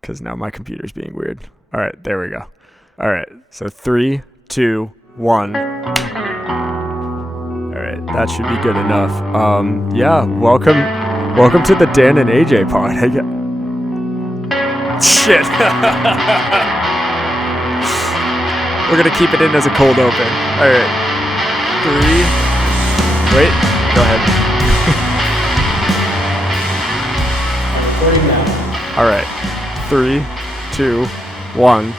because now my computer's being weird. All right, there we go. All right, so 3, 2, 1. All right, that should be good enough. Yeah, welcome to the Dan and AJ pod. Shit. We're gonna keep it in as a cold open. All right, 3. Wait, go ahead. I'm recording now. All right, 3, 2, 1.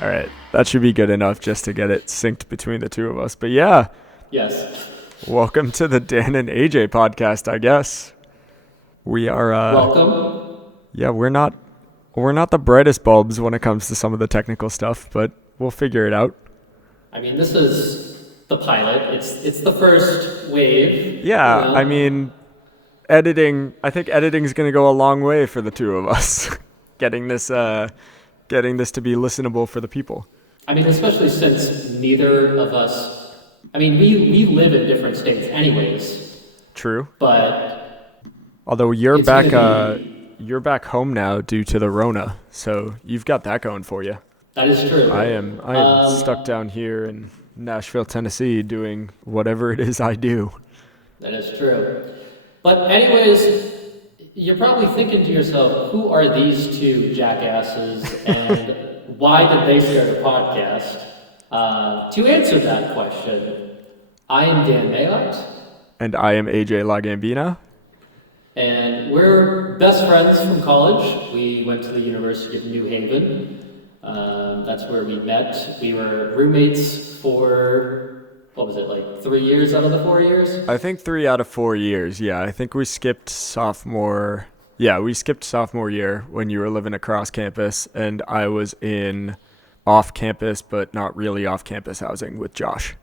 All right, that should be good enough just to get it synced between the two of us. But yeah. Yes. Welcome to the Dan and AJ podcast, I guess. We are welcome. Yeah, we're not the brightest bulbs when it comes to some of the technical stuff, but we'll figure it out. I mean, this is the pilot. It's the first wave. Yeah, you know? I mean, I think editing is going to go a long way for the two of us. getting this to be listenable for the people. I mean, especially since neither of us, I mean, we live in different states anyways. True. But although you're back home now due to the Rona, so you've got that going for you. That is true. I am stuck down here in Nashville, Tennessee, doing whatever it is I do. That is true. But anyways, you're probably thinking to yourself, who are these two jackasses and why did they start a podcast? To answer that question, I am Dan Mayotte. And I am AJ Lagambina. And we're best friends from college. We went to the University of New Haven. That's where we met. We were roommates for, 3 years out of the 4 years? I think 3 out of 4 years, yeah. I think we skipped sophomore year when you were living across campus, and I was in off-campus, but not really off-campus housing with Josh.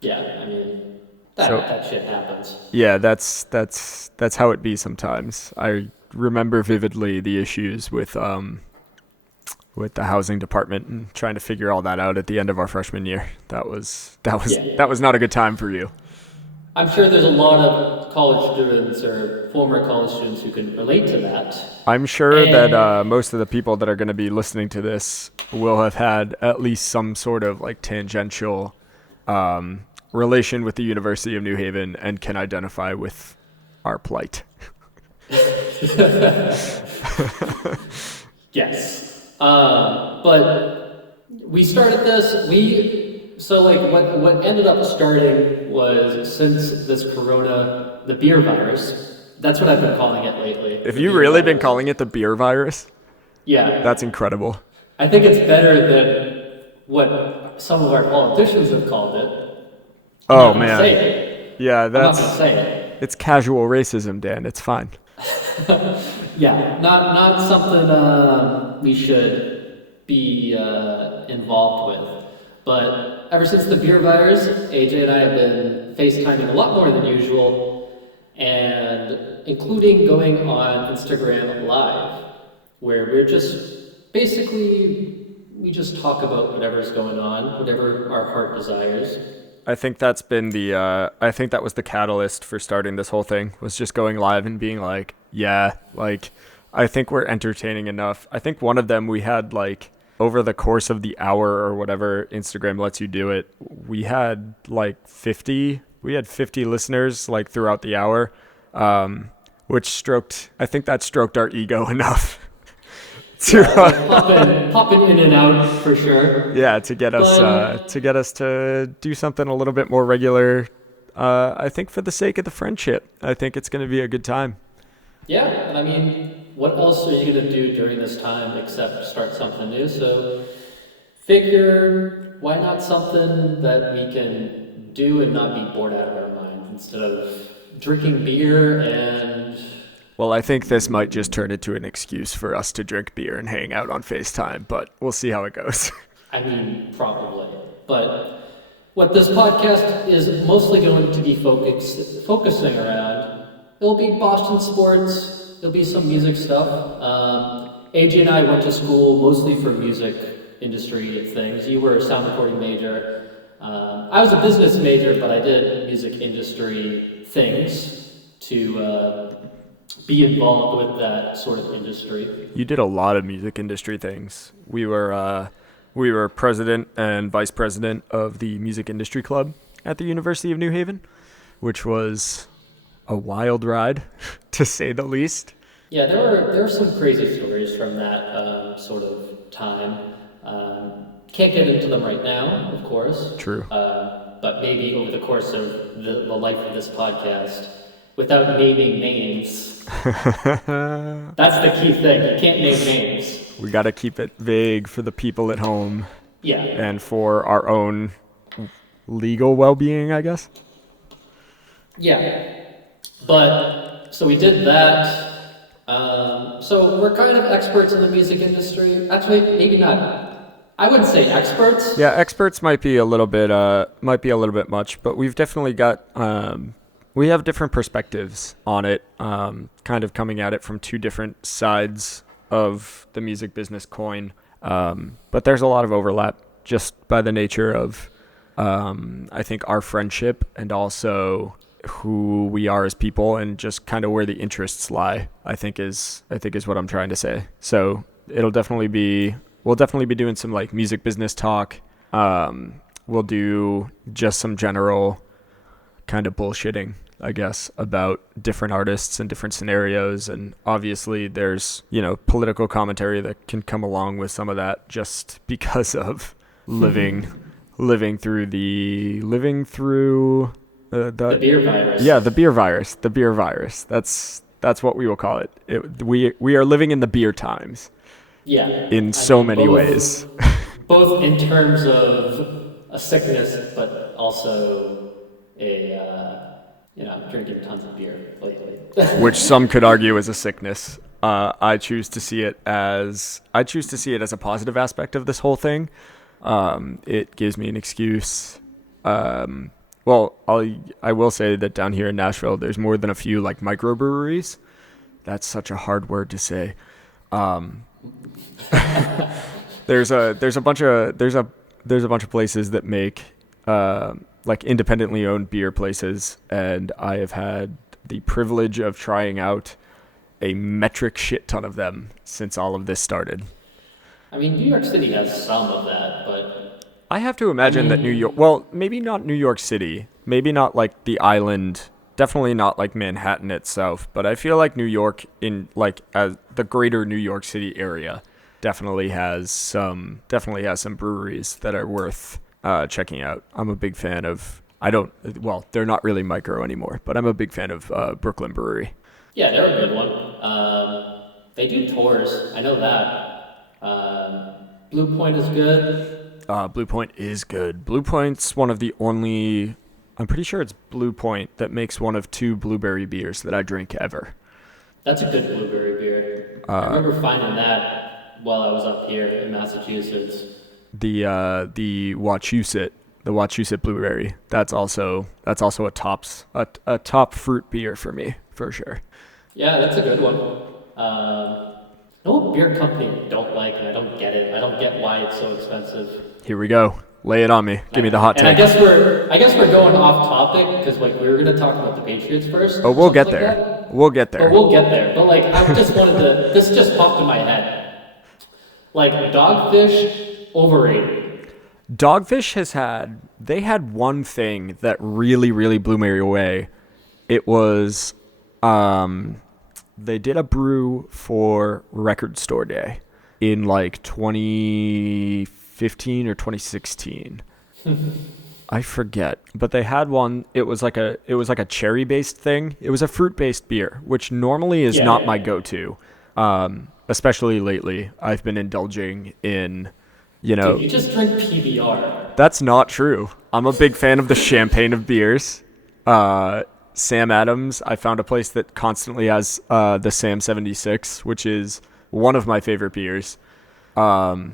Yeah, I mean, that shit happens. Yeah, that's how it be sometimes. I remember vividly the issues with the housing department and trying to figure all that out at the end of our freshman year. That was not a good time for you. I'm sure there's a lot of college students or former college students who can relate to that. I'm sure that most of the people that are going to be listening to this will have had at least some sort of like tangential relation with the University of New Haven and can identify with our plight. Yes. But we started this, what ended up starting was, since this corona, the beer virus, that's what I've been calling it lately. Have you really been calling it the beer virus? Yeah. That's incredible. I think it's better than what some of our politicians have called it. Oh, man. Say it. Yeah, I'm not gonna say it. It's casual racism, Dan. It's fine. Yeah, not something we should be involved with. But ever since the beer virus, AJ and I have been FaceTiming a lot more than usual, and including going on Instagram Live, where we just talk about whatever's going on, whatever our heart desires. I think that's been I think that was the catalyst for starting this whole thing, was just going live and being like, yeah, like, I think we're entertaining enough. I think one of them we had, like, over the course of the hour or whatever Instagram lets you do it, we had like 50 listeners like throughout the hour, which stroked our ego enough. Popping in and out for sure. Yeah, to get us to do something a little bit more regular. I think for the sake of the friendship, I think it's going to be a good time. Yeah, and I mean, what else are you going to do during this time except start something new? So figure, why not something that we can do and not be bored out of our mind instead of drinking beer and... Well, I think this might just turn into an excuse for us to drink beer and hang out on FaceTime, but we'll see how it goes. I mean, probably. But what this podcast is mostly going to be focusing around, it'll be Boston sports, there'll be some music stuff. AJ and I went to school mostly for music industry things. You were a sound recording major. I was a business major, but I did music industry things to be involved with that sort of industry. You did a lot of music industry things. We were president and vice president of the music industry club at the University of New Haven, which was a wild ride, to say the least. Yeah, there were some crazy stories from that sort of time. Can't get into them right now, of course. True. But maybe over the course of the life of this podcast, without naming names. That's the key thing. You can't name names. We got to keep it vague for the people at home. Yeah. And for our own legal well-being, I guess. Yeah. But, so we did that. So we're kind of experts in the music industry. Actually, maybe not. I wouldn't say experts. Yeah, experts might be a little bit much, but we've definitely got we have different perspectives on it, kind of coming at it from two different sides of the music business coin. But there's a lot of overlap just by the nature of I think our friendship and also who we are as people and just kind of where the interests lie, I think is what I'm trying to say. So we'll definitely be doing some like music business talk. We'll do just some general kind of bullshitting, I guess, about different artists and different scenarios. And obviously there's, political commentary that can come along with some of that just because of living through the beer virus. Yeah, the beer virus. The beer virus. That's what we will call it. We are living in the beer times. Yeah. In so many ways. Both in terms of a sickness, but also drinking tons of beer lately. Which some could argue is a sickness. I choose to see it as a positive aspect of this whole thing. It gives me an excuse. Well, I will say that down here in Nashville, there's more than a few like microbreweries. That's such a hard word to say. There's a bunch of places that make like independently owned beer places, and I have had the privilege of trying out a metric shit ton of them since all of this started. I mean, New York City has some of that, but I have to imagine that New York, well, maybe not New York City, maybe not like the island, definitely not like Manhattan itself, but I feel like New York in like as the greater New York City area definitely has some breweries that are worth checking out. I'm a big fan of, they're not really micro anymore, but I'm a big fan of Brooklyn Brewery. Yeah, they're a good one. They do tours, I know that. Blue Point is good. Blue Point is good. Blue Point's one of the only, I'm pretty sure it's Blue Point that makes one of two blueberry beers that I drink ever. That's a good blueberry beer. I remember finding that while I was up here in Massachusetts. The Wachusett blueberry. That's also a top fruit beer for me, for sure. Yeah, that's a good one. No beer company I don't like, and I don't get it. I don't get why it's so expensive. Here we go. Lay it on me. Give me the hot take. And I guess we're going off topic because like we were gonna talk about the Patriots first. Oh, we'll get there. We'll get there. But we'll get there. But like I just wanted to. This just popped in my head. Like Dogfish, overrated. Dogfish they had one thing that really, really blew me away. It was, they did a brew for Record Store Day in like 2015 or 2016. I forget, but they had one. It was like a cherry based thing. It was a fruit based beer, which normally is not my go-to. Especially lately, I've been indulging in, Dude, you just drink PBR. That's not true. I'm a big fan of the champagne of beers. Sam Adams, I found a place that constantly has the Sam 76, which is one of my favorite beers. But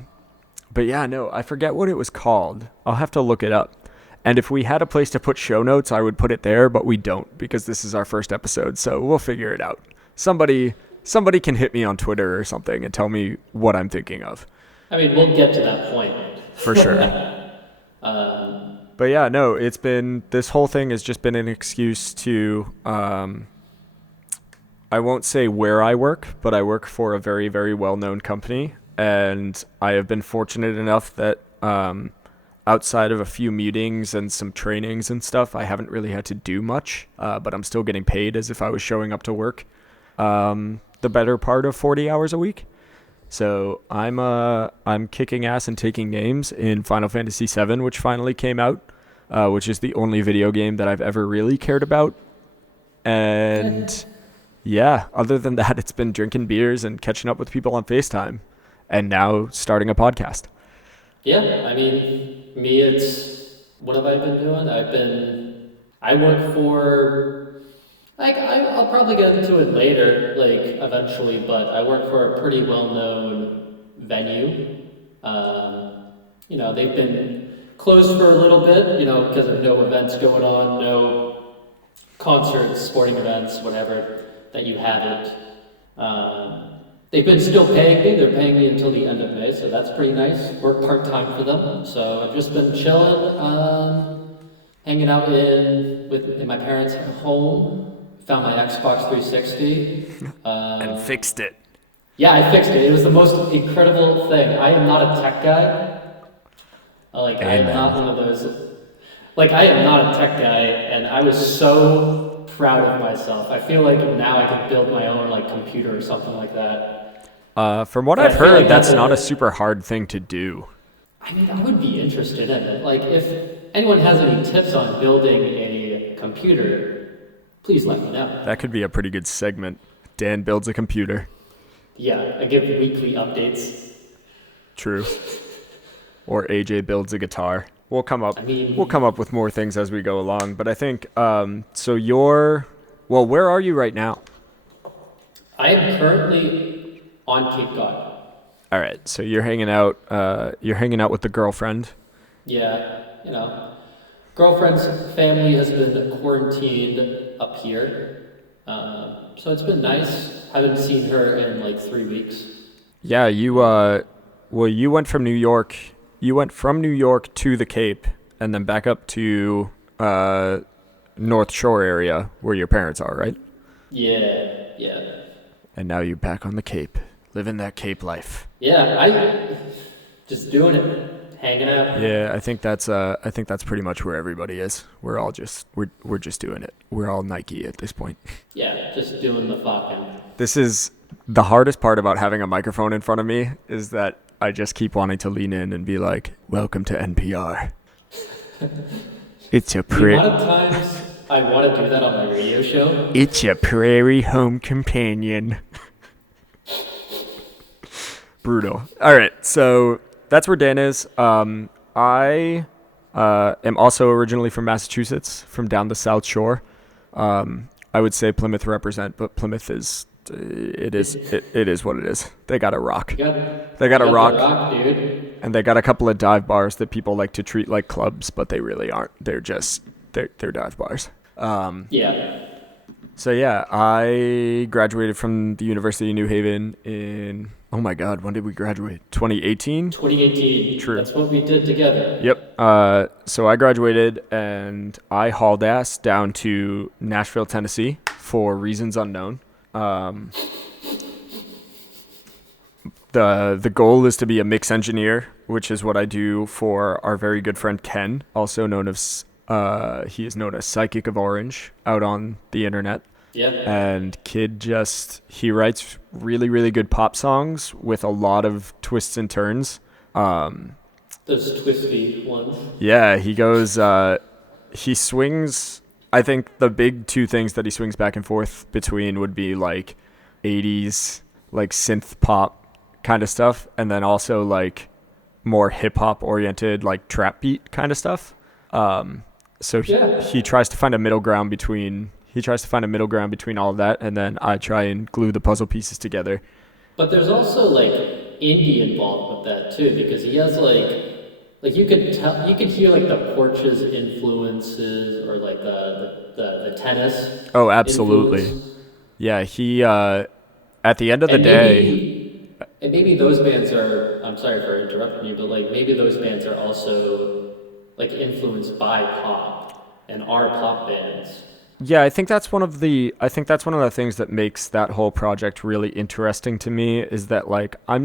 yeah, no, I forget what it was called. I'll have to look it up. And if we had a place to put show notes, I would put it there, but we don't because this is our first episode, so we'll figure it out. Somebody can hit me on Twitter or something and tell me what I'm thinking of. I mean, we'll get to that point. For sure. But yeah, no, this whole thing has just been an excuse to I won't say where I work, but I work for a very, very well known company. And I have been fortunate enough that outside of a few meetings and some trainings and stuff, I haven't really had to do much, but I'm still getting paid as if I was showing up to work the better part of 40 hours a week. So I'm kicking ass and taking names in Final Fantasy VII, which finally came out, which is the only video game that I've ever really cared about. And yeah, other than that, it's been drinking beers and catching up with people on FaceTime, and now starting a podcast. Yeah, I mean, me, it's what have I been doing? I work for, I'll probably get into it later, like eventually, but I work for a pretty well known venue. Um, they've been closed for a little bit, because of no events going on, no concerts, sporting events, whatever, that you haven't. They've been still paying me. They're paying me until the end of May, so that's pretty nice. Work part-time for them. So I've just been chilling, hanging out in my parents' home. Found my Xbox 360. And fixed it. Yeah, I fixed it. It was the most incredible thing. I am not a tech guy. I am not one of those. I am not a tech guy, and I was so proud of myself. I feel like now I could build my own computer or something like that. From what But I've I feel heard, like that's not a super hard thing to do. I mean, I would be interested in it. If anyone has any tips on building a computer, please let me know. That could be a pretty good segment. Dan builds a computer. Yeah, I give weekly updates. True. Or AJ builds a guitar. We'll come up with more things as we go along. But I think where are you right now? I am currently on Cape Cod. All right, so you're hanging out. You're hanging out with the girlfriend. Yeah, girlfriend's family has been quarantined up here, so it's been nice. Haven't seen her in 3 weeks. Yeah, you went from New York. You went from New York to the Cape, and then back up to North Shore area where your parents are, right? Yeah. And now you're back on the Cape, living that Cape life. Yeah, I just doing it, hanging out. Yeah, I think that's pretty much where everybody is. We're all just we're just doing it. We're all Nike at this point. Yeah, just doing the fucking. This is the hardest part about having a microphone in front of me is that I just keep wanting to lean in and be like, "Welcome to NPR." It's a The amount of times I want to do that on my radio show. It's a prairie home companion. Brutal. All right, so that's where Dan is. I am also originally from Massachusetts, from down the South Shore. I would say Plymouth represent, but Plymouth is it is what it is. They got a rock. They got a rock, dude. And they got a couple of dive bars that people like to treat like clubs, but they really aren't. They're dive bars. Yeah. So yeah, I graduated from the University of New Haven in, oh my God, when did we graduate? 2018? 2018. True. That's what we did together. Yep. So I graduated and I hauled ass down to Nashville, Tennessee for reasons unknown. The goal is to be a mix engineer, which is what I do for our very good friend Ken, also known as he is known as Psychic of Orange out on the internet. Yeah. And Kid he writes really, really good pop songs with a lot of twists and turns. Those twisty ones. Yeah, he swings. I think the big two things that he swings back and forth between would be 80s, synth pop kind of stuff, and then also more hip hop oriented, trap beat kind of stuff. So he tries to find a middle ground between all of that, and then I try and glue the puzzle pieces together. But there's also indie involved with that too, because he has you could hear the Porches influences or the tennis. Oh, absolutely. Influence. Yeah, he at the end of the day. Maybe those bands are. I'm sorry for interrupting you, but maybe those bands are also influenced by pop and are pop bands. Yeah, I think that's one of the things that makes that whole project really interesting to me is that like I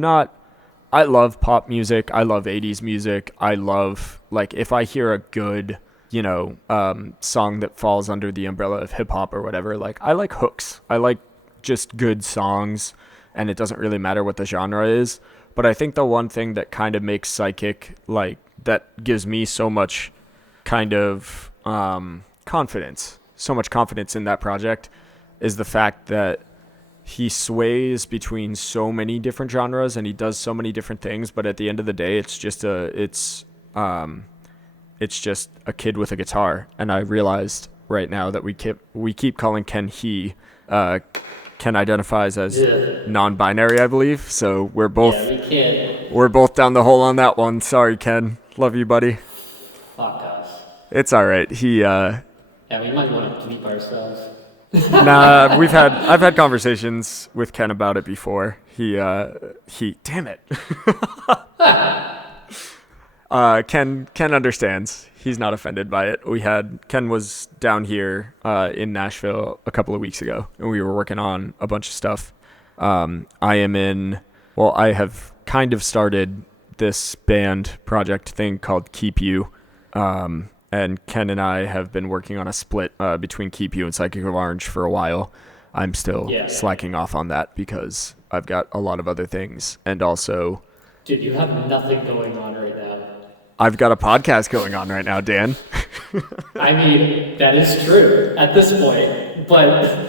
love pop music, I love 80s music, I love like if I hear a good, song that falls under the umbrella of hip hop or whatever, like I like hooks. I like just good songs and it doesn't really matter what the genre is. But I think the one thing that kind of makes Psychic like that gives me so much kind of confidence, so much confidence in that project is the fact that he sways between so many different genres and he does so many different things, but at the end of the day it's just a kid with a guitar. And I realized right now that we keep calling Ken he. Ken identifies as Yeah. non-binary, I believe, so Yeah, we can't. we're both down the hole on that one. Sorry, Ken, love you, buddy. Fuck us. It's all right. Yeah, we might want to bleep ourselves. Nah, I've had conversations with Ken about it before. Damn it. Ken understands. He's not offended by it. Ken was down here in Nashville a couple of weeks ago, and we were working on a bunch of stuff. I have kind of started this band project thing called Keep You. And Ken and I have been working on a split between Keep You and Psychic Orange for a while. I'm still slacking off on that because I've got a lot of other things. And also, Dude, you have nothing going on right now. I've got a podcast going on right now, Dan. I mean, that is true at this point. But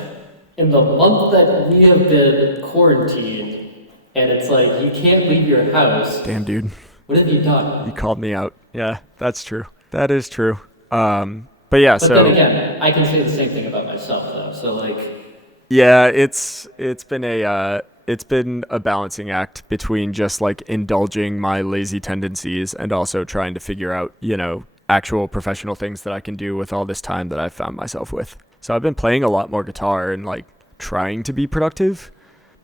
in the month that we have been quarantined, and it's like you can't leave your house. Damn, dude. What have you done? You called me out. Yeah, that's true. That is true. But yeah, But then again, I can say the same thing about myself, though. So like, yeah, it's been a balancing act between just like indulging my lazy tendencies and also trying to figure out, actual professional things that I can do with all this time that I've found myself with. So I've been playing a lot more guitar and like trying to be productive,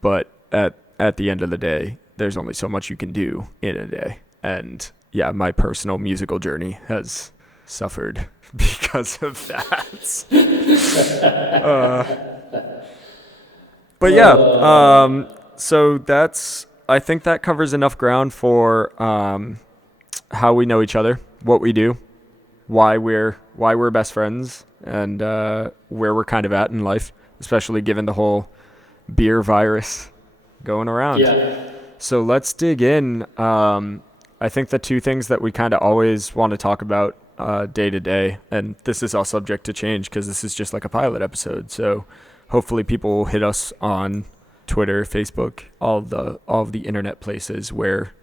but at the end of the day, there's only so much you can do in a day. And yeah, my personal musical journey has suffered because of that. But yeah, so I think that covers enough ground for how we know each other, what we do, why we're best friends, and where we're kind of at in life, especially given the whole beer virus going around. yeah, So let's dig in. I think the two things that we kind of always want to talk about day to day, and this is all subject to change because this is just like a pilot episode. So hopefully people will hit us on Twitter, Facebook, all of the internet places where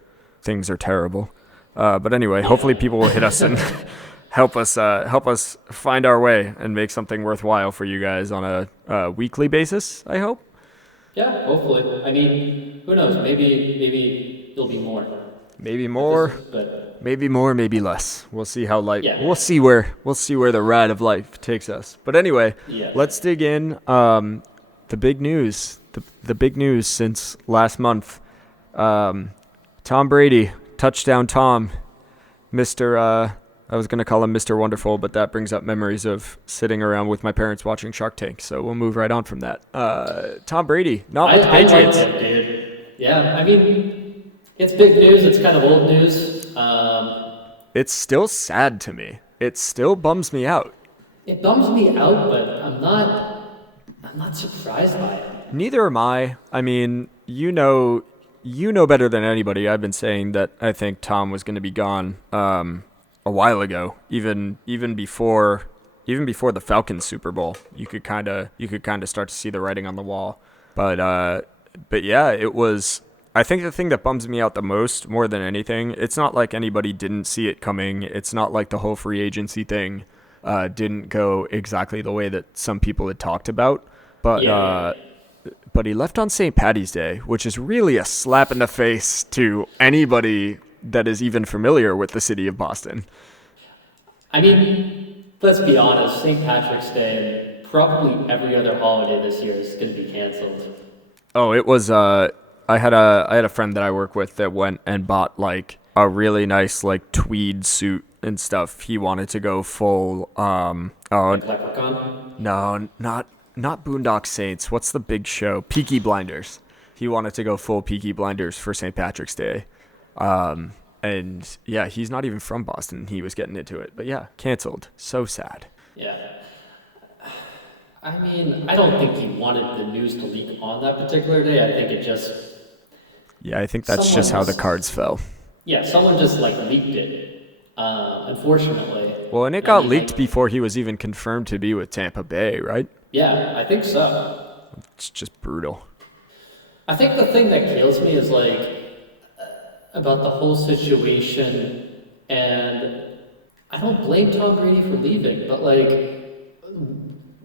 things are terrible. But anyway, hopefully people will hit us and help us find our way and make something worthwhile for you guys on a weekly basis, I hope. yeah. Hopefully, I mean, who knows? Maybe it'll be more. Maybe more, But maybe more, maybe less. We'll see how life. Yeah. We'll see where the ride of life takes us. But anyway, yeah, let's dig in. The big news, the big news since last month. Tom Brady, touchdown Tom, Mr. I was gonna call him Mr. Wonderful, but that brings up memories of sitting around with my parents watching Shark Tank. So we'll move right on from that. Tom Brady, not with the I like Patriots. him, dude. Yeah, I mean, it's big news. It's kind of old news. It's still sad to me. It still bums me out. It bums me out, but I'm not surprised by it. Neither am I. I mean, you know better than anybody. I've been saying that I think Tom was going to be gone a while ago, even before the Falcons Super Bowl. You could kind of start to see the writing on the wall. But yeah, it was. I think the thing that bums me out the most, more than anything, it's not like anybody didn't see it coming. It's not like the whole free agency thing didn't go exactly the way that some people had talked about. But but he left on St. Paddy's Day, which is really a slap in the face to anybody that is even familiar with the city of Boston. I mean, let's be honest. St. Patrick's Day and probably every other holiday this year is going to be canceled. Oh, it was. I had a friend that I work with that went and bought like a really nice like tweed suit and stuff, he wanted to go full. Like Leprechaun. No, not Boondock Saints. What's the big show? Peaky Blinders. He wanted to go full Peaky Blinders for St. Patrick's Day. And yeah, he's not even from Boston. He was getting into it. But yeah, canceled. So sad. Yeah. I mean, I don't think he wanted the news to leak on that particular day. I think it just... Yeah, I think that's just how the cards fell. Yeah, someone just like leaked it, unfortunately. Well, and it got leaked before he was even confirmed to be with Tampa Bay, right? Yeah, I think so. It's just brutal. I think the thing that kills me is like about the whole situation, and I don't blame Tom Brady for leaving, but like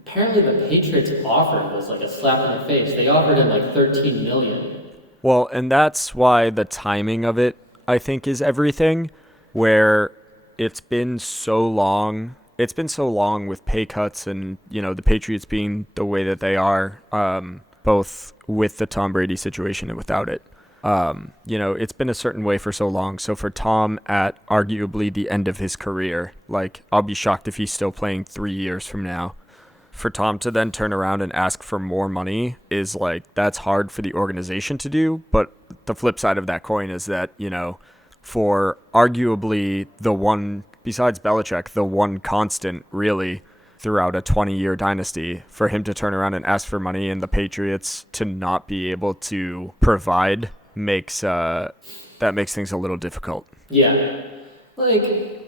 apparently the Patriots offer was like a slap in the face. They offered him like $13 million. Well, and that's why the timing of it, I think, is everything, where it's been so long. It's been so long with pay cuts and, you know, the Patriots being the way that they are, both with the Tom Brady situation and without it. You know, it's been a certain way for so long. So for Tom at arguably the end of his career, like, I'll be shocked if he's still playing 3 years from now. For Tom to then turn around and ask for more money is like, that's hard for the organization to do. But the flip side of that coin is that, you know, for arguably the one, besides Belichick, the one constant really throughout a 20-year dynasty, for him to turn around and ask for money and the Patriots to not be able to provide makes things a little difficult. Yeah. Like,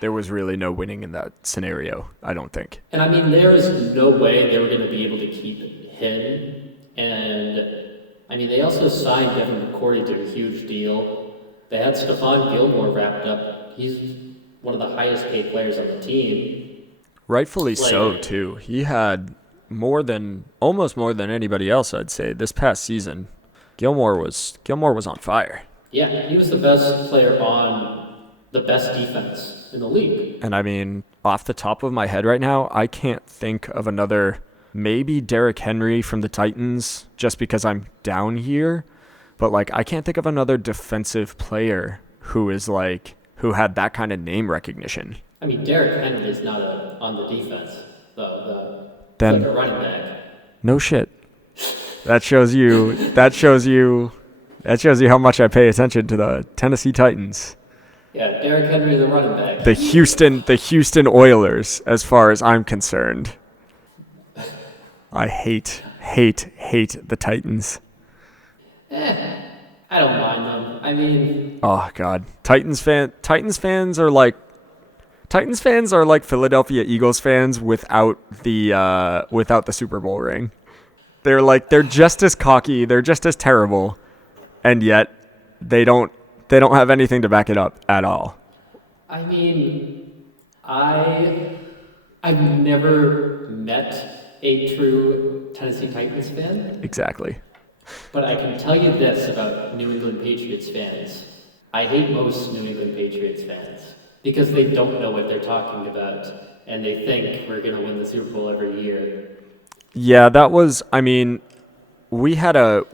there was really no winning in that scenario, I don't think. And I mean, there is no way they were going to be able to keep him. And I mean, they also signed Devin McCourty to a huge deal. They had Stephon Gilmore wrapped up. He's one of the highest paid players on the team. Rightfully so, too. He had almost more than anybody else, I'd say, this past season. Gilmore was on fire. Yeah, he was the best player on the best defense in the league. And I mean, off the top of my head right now, I can't think of another, maybe Derrick Henry from the Titans, just because I'm down here. But like, I can't think of another defensive player who had that kind of name recognition. I mean, Derrick Henry is not on the defense, though. Then, like a running back. No shit. That shows you how much I pay attention to the Tennessee Titans. Yeah, Derrick Henry is a running back. The Houston Oilers, as far as I'm concerned. I hate the Titans. I don't mind them. I mean, oh god, Titans fans are like Philadelphia Eagles fans without the Super Bowl ring. They're just as cocky, they're just as terrible, and yet they don't have anything to back it up at all. I mean, I've never met a true Tennessee Titans fan. Exactly. But I can tell you this about New England Patriots fans. I hate most New England Patriots fans because they don't know what they're talking about and they think we're going to win the Super Bowl every year. Yeah, that was, I mean, we had a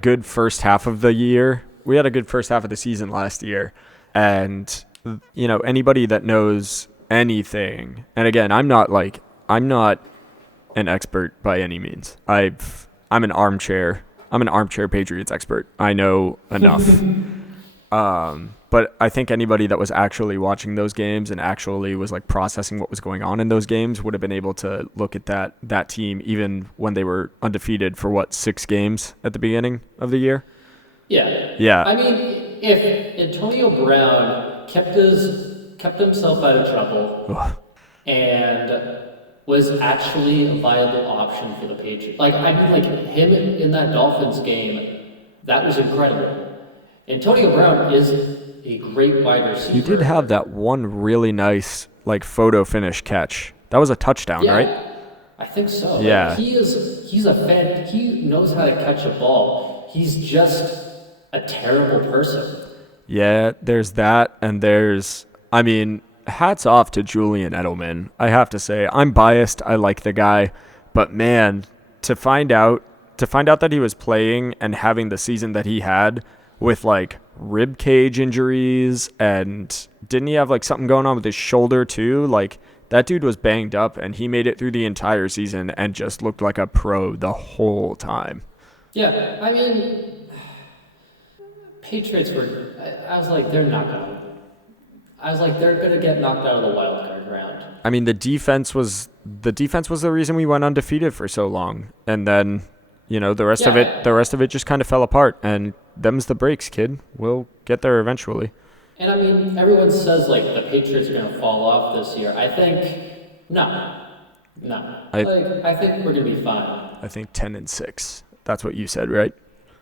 good first half of the year. We had a good first half of the season last year. And, you know, anybody that knows anything, and again, I'm not an expert by any means. I'm an armchair Patriots expert. I know enough. But I think anybody that was actually watching those games and actually was like processing what was going on in those games would have been able to look at that team even when they were undefeated for 6 games at the beginning of the year. Yeah. I mean, if Antonio Brown kept himself out of trouble and was actually a viable option for the Patriots, him in that Dolphins game, that was incredible. Antonio Brown is a great wide receiver. He did have that one really nice photo finish catch. That was a touchdown, right? I think so. Yeah. He's a fan. He knows how to catch a ball. He's just a terrible person. Yeah, there's that, and hats off to Julian Edelman. I have to say, I'm biased. I like the guy, but man, to find out that he was playing and having the season that he had with rib cage injuries, and didn't he have like something going on with his shoulder too? Like that dude was banged up, and he made it through the entire season and just looked like a pro the whole time. Yeah, I mean, Patriots were. I was like, they're not gonna. I was like, they're gonna get knocked out of the wild card round. I mean, the defense was the reason we went undefeated for so long, and then the rest of it just kind of fell apart. And them's the breaks, kid. We'll get there eventually. And I mean, everyone says like the Patriots are gonna fall off this year. I think no. I think we're gonna be fine. I think 10-6. That's what you said, right?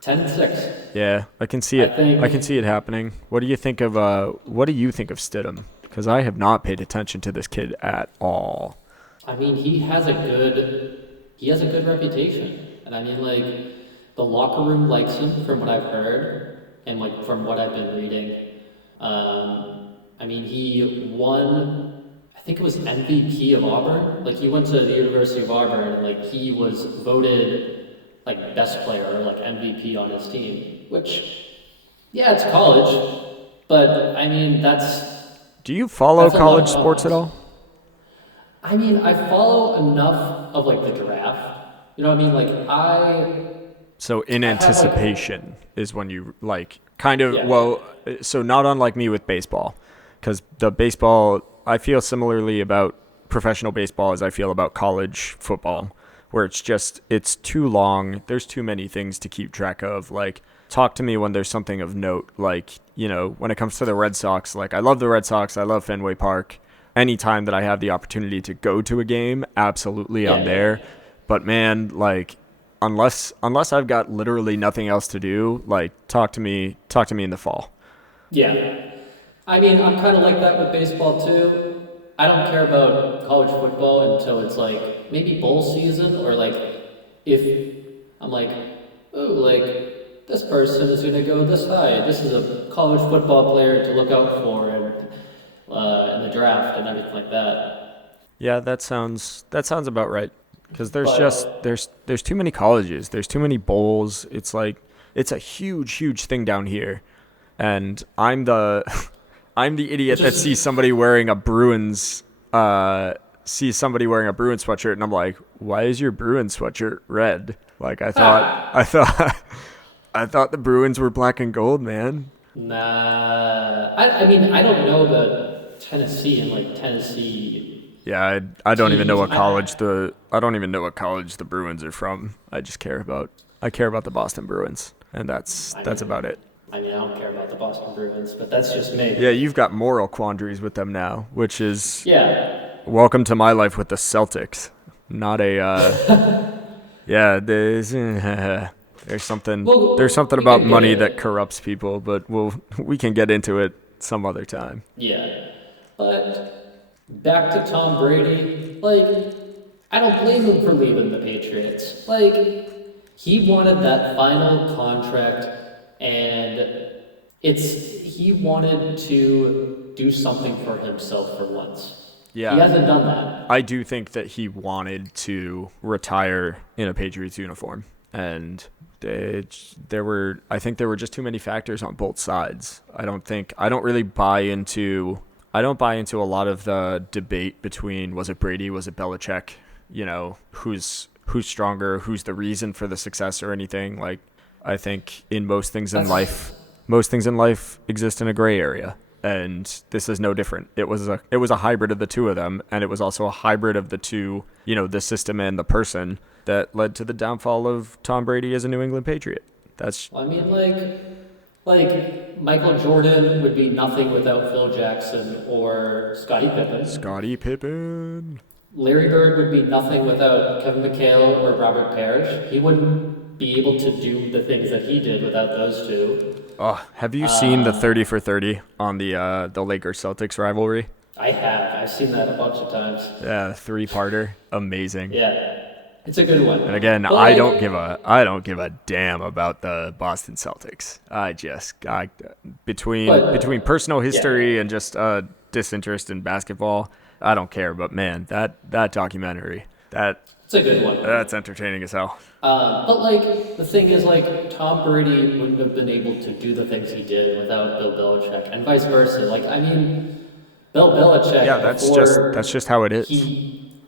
10-6. Yeah, I can see it. I can see it happening. What do you think of Stidham? Because I have not paid attention to this kid at all. I mean, he has a good reputation, and I mean, like, the locker room likes him from what I've heard and like from what I've been reading. I mean, he won. I think it was MVP of Auburn. Like, he went to the University of Auburn, and like he was voted like best player or like MVP on his team. Which, yeah, it's college, but I mean Do you follow that's a lot college of sports at confidence. all? I mean, I follow enough of like the draft. You know what I mean? Like So in I have like anticipation is when you like kind of yeah, so not unlike me with baseball, because the baseball I feel similarly about professional baseball as I feel about college football, where it's too long. There's too many things to keep track of. Like, talk to me when there's something of note. Like, when it comes to the Red Sox, like I love the Red Sox. I love Fenway Park. Anytime that I have the opportunity to go to a game, absolutely I'm there. But man, like unless I've got literally nothing else to do, like talk to me in the fall. yeah. I mean, I'm kind of like that with baseball too. I don't care about college football until it's like maybe bowl season or like if I'm like, oh, like this person is going to go this high. This is a college football player to look out for in the draft and everything like that. Yeah, that sounds about right. Because But there's too many colleges, there's too many bowls. It's like it's a huge thing down here, and I'm the I'm the idiot it's that just sees somebody wearing a Bruins sweatshirt, and I'm like, why is your Bruins sweatshirt red? Like I thought the Bruins were black and gold, man. nah. I mean, I don't know the Tennessee and like Tennessee Yeah, I don't even know teams. what college the Bruins are from. I care about the Boston Bruins, and that's I that's mean, about it. I mean, I don't care about the Boston Bruins, but that's just me. Yeah, you've got moral quandaries with them now, which is Yeah. welcome to my life with the Celtics. Not a yeah, there's something there's Well, something we about could get money that it. corrupts people, but we can get into it some other time. Yeah. But back to Tom Brady. Like, I don't blame him for leaving the Patriots. Like, he wanted that final contract, and he wanted to do something for himself for once. He Yeah, hasn't done that. I do think that he wanted to retire in a Patriots uniform, and I think there were just too many factors on both sides. I don't buy into a lot of the debate between was it Brady, was it Belichick, who's stronger, who's the reason for the success or anything. Like, I think in That's most things in life exist in a gray area, and this is no different. It was a hybrid of the two of them, and it was also a hybrid of the two, the system and the person that led to the downfall of Tom Brady as a New England Patriot. That's I mean, like Michael Jordan would be nothing without Phil Jackson or Scottie Pippen. Scottie Pippen. Larry Bird would be nothing without Kevin McHale or Robert Parrish. He wouldn't be able to do the things that he did without those two. Oh, have you seen the 30 for 30 on the Lakers Celtics rivalry? I have. I've seen that a bunch of times. Yeah, three-parter, amazing. Yeah, it's a good one. And again, But I don't like, give a damn about the Boston Celtics. Between but personal yeah, history and just disinterest in basketball, I don't care. But man, that documentary, that It's a good one. That's entertaining as hell. But like the thing is, like Tom Brady wouldn't have been able to do the things he did without Bill Belichick, and vice versa. Like I mean, Bill Yeah, Belichick that's before just how it is.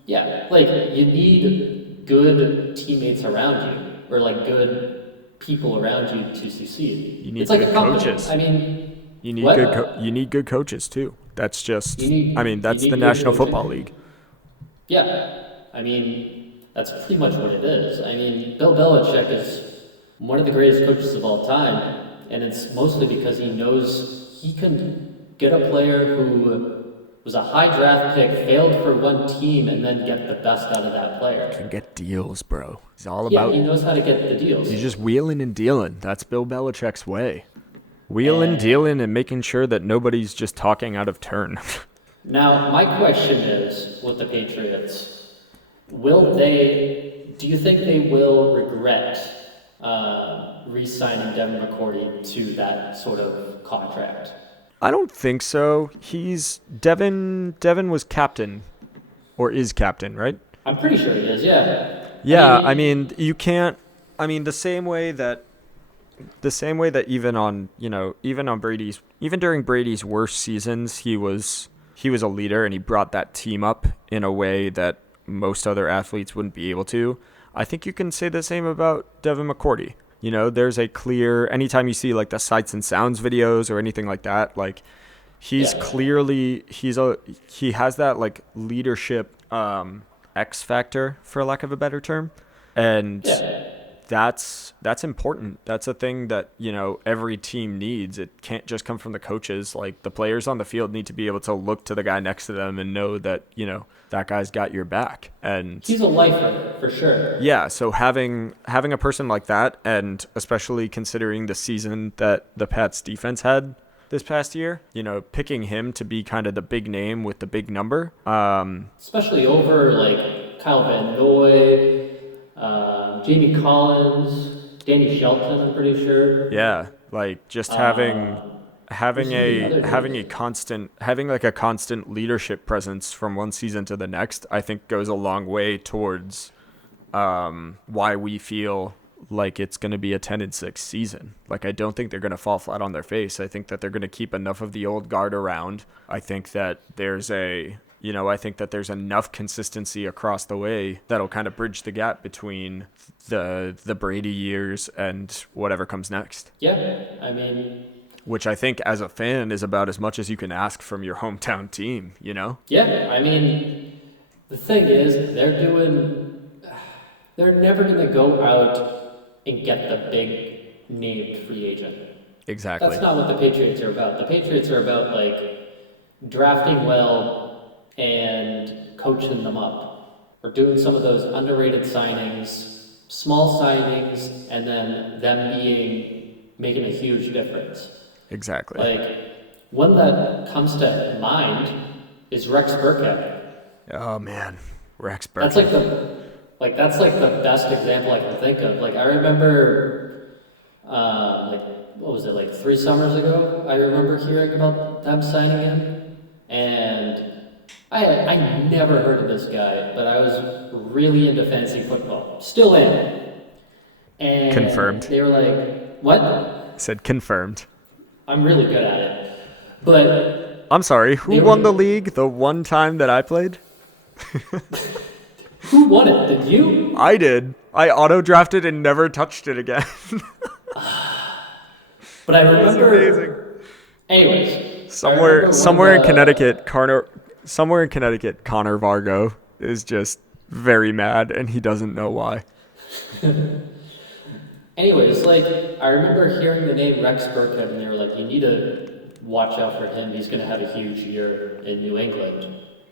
yeah, like you need good teammates around you, or like good people around you to succeed. You need It's like good a company. coaches. I mean, You need what? you need good coaches too. That's just You that's the need good National coaching. Football League. Yeah, I mean, that's pretty much what it is. I mean, Bill Belichick is one of the greatest coaches of all time, and it's mostly because he knows he can get a player who was a high draft pick, failed for one team, and then get the best out of that Can player. get deals, bro. He's all Yeah, about he knows how to get the deals. he's just wheeling and dealing. That's Bill Belichick's way. Wheeling, And dealing, and making sure that nobody's just talking out of turn. now, my question is with the Patriots, do you think they will regret re-signing Devin McCourty to that sort of contract? I don't think so. He's Devin was captain or is captain, right? I'm pretty sure he is, yeah. I Yeah, I mean, mean, you can't I mean the same way that even on, even on Brady's even during Brady's worst seasons, he was a leader and he brought that team up in a way that most other athletes wouldn't be able to. I think you can say the same about Devin McCourty. There's a clear anytime you see like the sights and sounds videos or anything like that, like he's yeah, clearly he has that like leadership X factor, for lack of a better term. And yeah. that's important. That's a thing that, every team needs. It can't just come from the coaches. Like the players on the field need to be able to look to the guy next to them and know that, that guy's got your back. And He's a lifer, for sure. yeah, so having a person like that, and especially considering the season that the Pats defense had this past year, picking him to be kind of the big name with the big number. Especially over, like, Kyle Van Noy, Jamie Collins, Danny Shelton, I'm pretty sure. Yeah, like just Who's some of the other names? having like a constant leadership presence from one season to the next, I think goes a long way towards why we feel like it's going to be a 10-6 season. Like I don't think they're going to fall flat on their face. I think that they're going to keep enough of the old guard around. I think that I think that there's enough consistency across the way that'll kind of bridge the gap between the Brady years and whatever comes next. Yeah, I mean, Which I think as a fan is about as much as you can ask from your hometown team. yeah, I mean, the thing is, they're never going to go out and get the big named free agent. Exactly. That's not what the Patriots are about. The Patriots are about like drafting well and coaching them up. Or doing some of those underrated signings, small signings, and then them making a huge difference. Exactly. Like one that comes to mind is Rex Burkhead. Oh man, Rex That's Burkhead. that's like the best example I can think of. Like I remember, like what was it, like 3 summers ago? I remember hearing about them signing him, and I never heard of this guy, but I was really into fantasy football, still am. And Confirmed. they were like, "What?" Said confirmed. I'm really good at it, but I'm sorry. they Who were won the league the one time that I played? who won it? Did you? I did. I auto drafted and never touched it again. But I It was remember. amazing. Anyways, I remember one of Somewhere in the. Connecticut, Connor Vargo is just very mad and he doesn't know why. Anyways, like I remember hearing the name Rex Burkhead, and they were like, "You need to watch out for him. He's going to have a huge year in New England."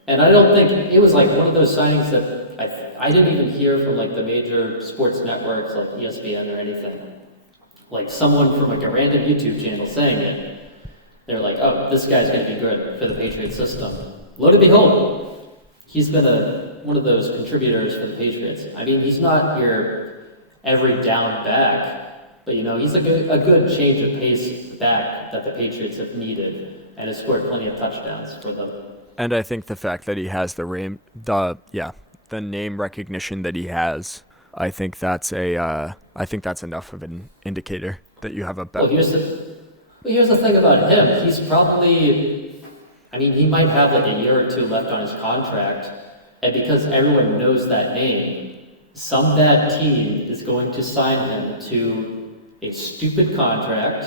And I don't think it was like one of those signings that I didn't even hear from like the major sports networks like ESPN or anything. Like someone from like a random YouTube channel saying it. They're like, "Oh, this guy's going to be good for the Patriot system." Lo and behold, he's been one of those contributors for the Patriots. I mean, he's not your every down back, but he's a good change of pace back that the Patriots have needed, and has scored plenty of touchdowns for them. And I think the fact that he has the the name recognition that he has, I think that's enough of an indicator that you have a Well, bet. here's the thing about him. He's probably, I mean, he might have like a year or two left on his contract, and because everyone knows that name, some bad team is going to sign him to a stupid contract,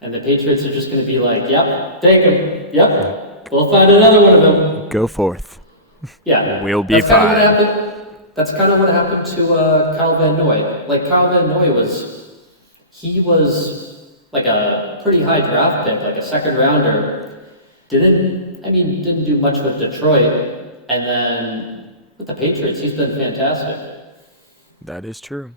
and the Patriots are just going to be like, "Yep, take him. Yep, we'll find another one of them." Go forth. Yeah, We'll be that's kind of what fine. happened. That's kind of what happened to Kyle Van Noy. Like Kyle Van Noy he was like a pretty high draft pick, like a second rounder. Didn't do much with Detroit, and then with the Patriots, he's been fantastic. That is true.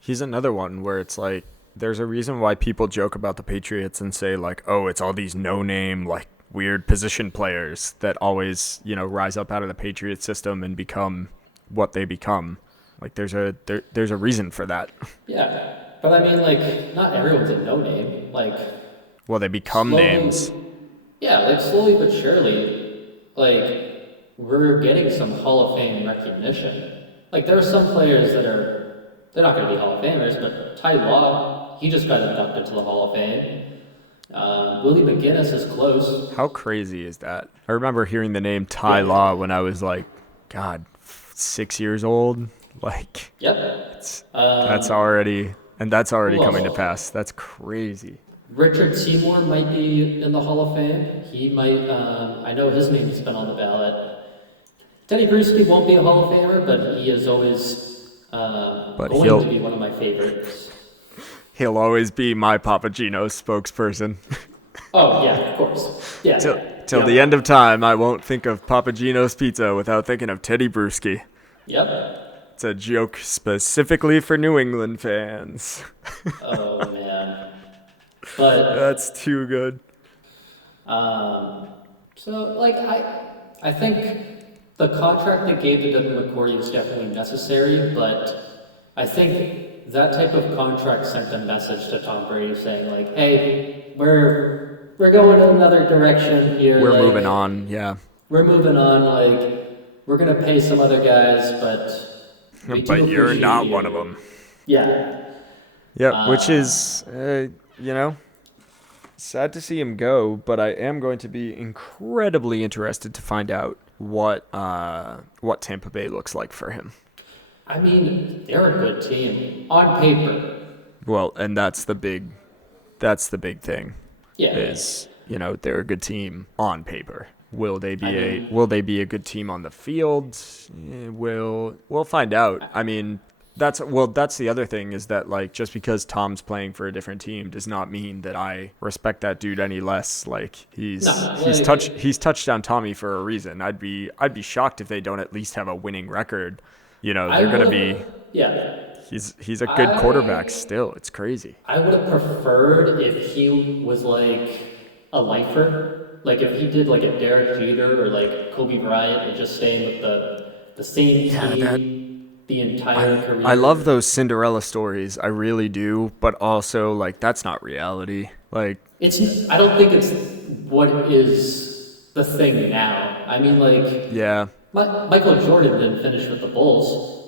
He's another one where it's like there's a reason why people joke about the Patriots and say like, "Oh, it's all these no-name like weird position players that always, rise up out of the Patriot system and become what they become." Like there's a reason for that. Yeah, but I mean, like, not everyone's a no name. Like, Well, they become names. slowly, yeah, like slowly but surely, like we're getting some Hall of Fame recognition. Like there are some players they're not going to be Hall of Famers, but Ty Law, he just got inducted to the Hall of Fame. Willie McGinnis is close. How crazy is that? I remember hearing the name Ty Yeah. Law when I was like, God, 6 years old. Like Yep. that's already Who coming to else? pass. That's crazy. Richard Seymour might be in the Hall of Fame. He might. I know his name's been on the ballot. Teddy Bruschi won't be a Hall of Famer, but he is always But going to be one of my favorites. he'll always be my Papagino spokesperson. Oh yeah, of course. Yeah. Till the end of time, I won't think of Papagino's Pizza without thinking of Teddy Bruschi. Yep. It's a joke specifically for New England fans. Oh man. But That's too good. so like I think the contract they gave to Devin McCourty was definitely necessary, but I think that type of contract sent a message to Tom Brady saying like, "Hey, we're going in another direction here. We're like, moving on, yeah. We're moving on. Like, we're gonna pay some other guys, but we do But you're appreciate not you." one of them. Yeah. Yeah, which is, sad to see him go, but I am going to be incredibly interested to find out what Tampa Bay looks like for him. I mean, they're a good team on paper. Well, and that's the big thing. Yeah. Is they're a good team on paper. Will they be I a good team on the field? We'll find out. I mean, that's the other thing is that like just because Tom's playing for a different team does not mean that I respect that dude any less. Like he's touchdown Tommy for a reason. I'd be shocked if they don't at least have a winning record. They're gonna be. Yeah. He's a good quarterback still. It's crazy. I would have preferred if he was like a lifer. Like if he did like a Derek Jeter or like Kobe Bryant and just staying with the same team the entire career. I love those Cinderella stories. I really do. But also, like, that's not reality. Like, I don't think it's what is the thing now. I mean, like, yeah. Michael Jordan didn't finish with the Bulls.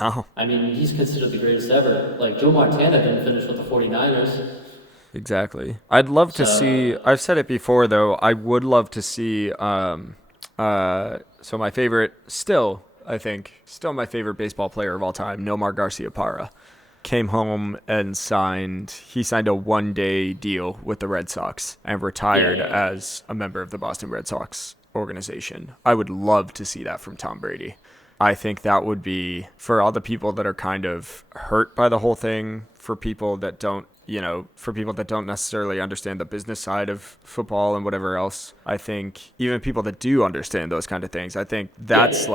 No. I mean, he's considered the greatest ever. Like, Joe Montana didn't finish with the 49ers. Exactly. I'd love to see. I've said it before, though. I would love to see. So my favorite, still my favorite baseball player of all time, Nomar Garciaparra, came home and signed a one-day deal with the Red Sox and retired as a member of the Boston Red Sox organization. I would love to see that from Tom Brady. I think that would be, for all the people that are kind of hurt by the whole thing, for people that don't necessarily understand the business side of football and whatever else, I think even people that do understand those kind of things, I think that's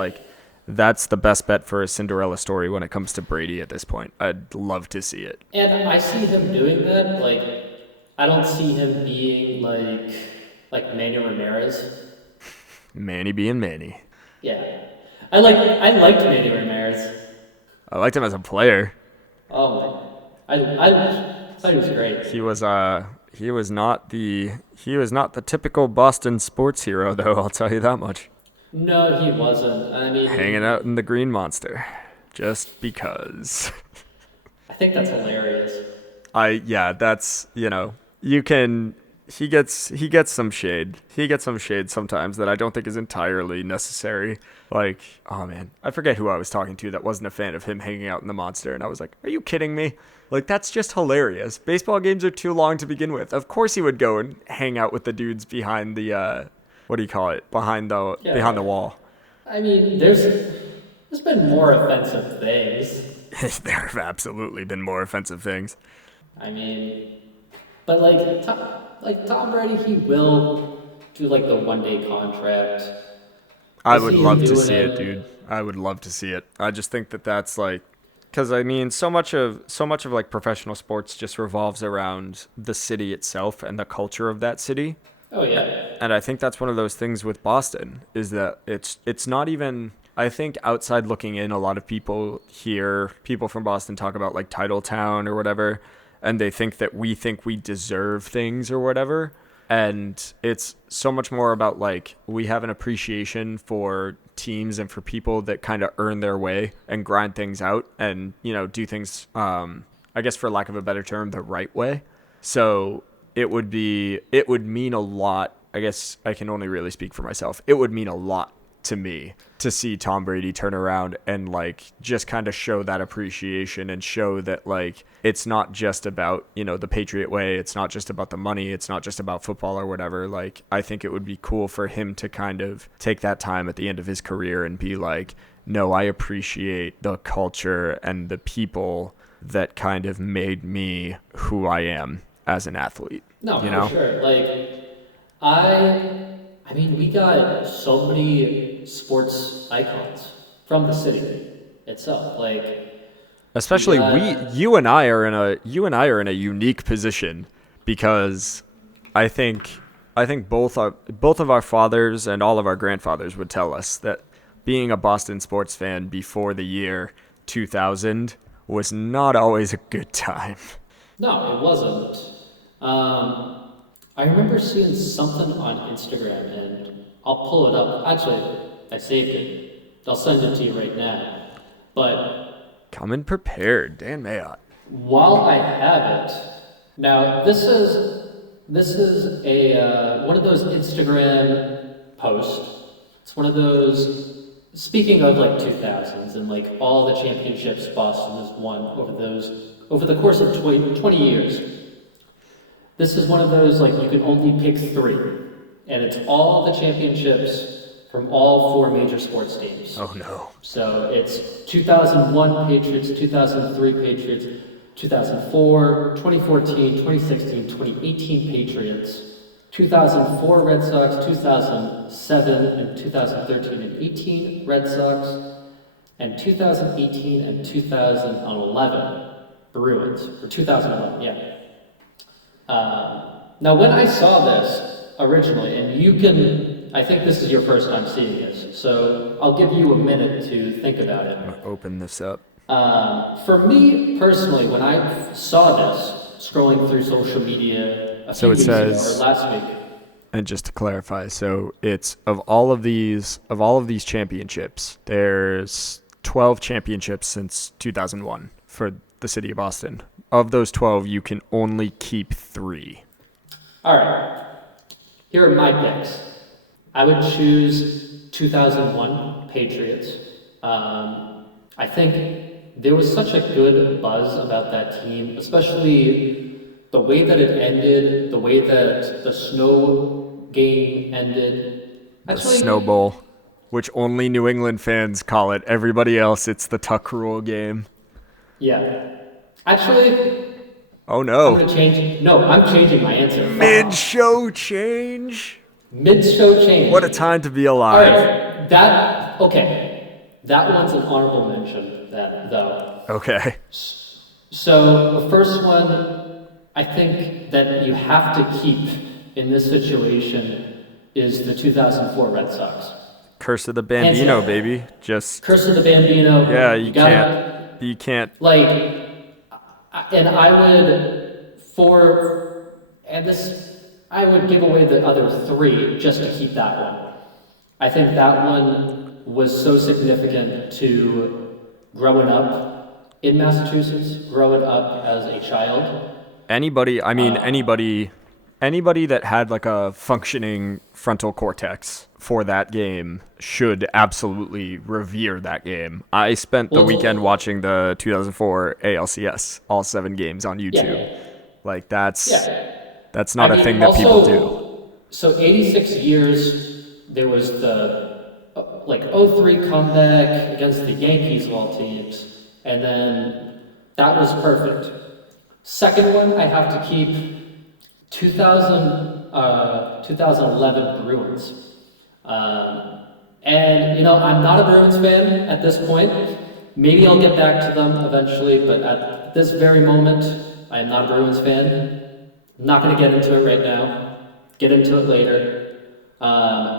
the best bet for a Cinderella story when it comes to Brady at this point. I'd love to see it. And I see him doing that. Like, I don't see him being like Manny Ramirez. Manny being Manny. Yeah. I liked Manny Ramirez. I liked him as a player. Oh my! I thought he was great. He was not the typical Boston sports hero, though. I'll tell you that much. No, he wasn't. I Hanging mean, out in the Green Monster. Just because. I think that's hilarious. Yeah, that's, you can he gets some shade. He gets some shade sometimes that I don't think is entirely necessary. Like, oh man, I forget who I was talking to that wasn't a fan of him hanging out in the Monster, and I was like, "Are you kidding me?" Like, that's just hilarious. Baseball games are too long to begin with. Of course he would go and hang out with the dudes behind the what do you call it? Behind the Yeah. wall. I mean, there's been more offensive things. There have absolutely been more offensive things. I mean, but like Tom Brady, he will do like the 1 day contract. I I would see him love to doing see it, it. dude. I would love to see it. I just think that that's like, because I mean, so much of like professional sports just revolves around the city itself and the culture of that city. Oh yeah. And I think that's one of those things with Boston is that it's not even. I think outside looking in, a lot of people hear people from Boston talk about like Titletown or whatever, and they think we deserve things or whatever. And it's so much more about like we have an appreciation for teams and for people that kind of earn their way and grind things out and do things I guess for lack of a better term the right way. So it would mean a lot. I guess I can only really speak for myself. It would mean a lot to me to see Tom Brady turn around and like just kind of show that appreciation and show that like it's not just about, the Patriot way, it's not just about the money, it's not just about football or whatever. Like I think it would be cool for him to kind of take that time at the end of his career and be like, "No, I appreciate the culture and the people that kind of made me who I am as an athlete." No, You for know? sure. I mean, we got so many sports icons from the city itself. Like, we Especially got, you and I are in a unique position because I think both of our fathers and all of our grandfathers would tell us that being a Boston sports fan before the year 2000 was not always a good time. no, it wasn't. Um, I remember seeing something on Instagram, and I'll pull it up. Actually, I saved it. I'll send it to you right now. But Coming prepared, Dan Mayotte. while I have it, now this is a one of those Instagram posts. It's one of those. Speaking of like 2000s and like all the championships Boston has won over the course of 20 years. This is one of those like you can only pick three, and it's all the championships from all four major sports teams. Oh no. So it's 2001 Patriots, 2003 Patriots, 2004, 2014, 2016, 2018 Patriots, 2004 Red Sox, 2007 and 2013 and 18 Red Sox, and 2018 and 2011 Bruins, or 2011, yeah. Now, when I saw this originally, and I think this is your first time seeing this, so I'll give you a minute to think about it. I'm gonna open this up. For me personally, when I saw this, scrolling through social media a So few it weeks ago, or says, last week, and just to clarify, so it's of all of these championships, there's 12 championships since 2001 for the city of Boston. Of those 12, you can only keep 3. alright, here are my picks. I would choose 2001 Patriots. I think there was such a good buzz about that team, especially the way that it ended, the way that the snow game ended. The Actually, Snow Bowl, which only New England fans call it. Everybody else, it's the Tuck Rule game. yeah. Actually, Oh I'm no. gonna change. No, I'm changing my answer. Fuck. Mid-show change? Mid-show What a change. time to be All alive. right, that okay. That one's an honorable mention. That though. Okay. So the first one, I think that you have to keep in this situation is the 2004 Red Sox. Curse of the Hands Bambino, down. baby. Just, Curse of the Bambino. yeah, You you can't. gotta You can't. like, and I would for and this I would give away the other three just to keep that one. I think that one was so significant to growing up in Massachusetts, growing up as a child. Anybody, I mean, Uh, anybody that had like a functioning frontal cortex for that game should absolutely revere that game. I spent the well, weekend watching the 2004 ALCS, all 7 games on YouTube. yeah, Like that's yeah. that's I not a thing mean, that people do. also, so 86 years, there was the like '03 comeback against the Yankees of all teams, and then that was perfect. Second one, I have to keep 2011 Bruins. Um, and, I'm not a Bruins fan at this point. Maybe I'll get back to them eventually, but at this very moment, I am not a Bruins fan. I'm not going to get into it right now. Get into it later.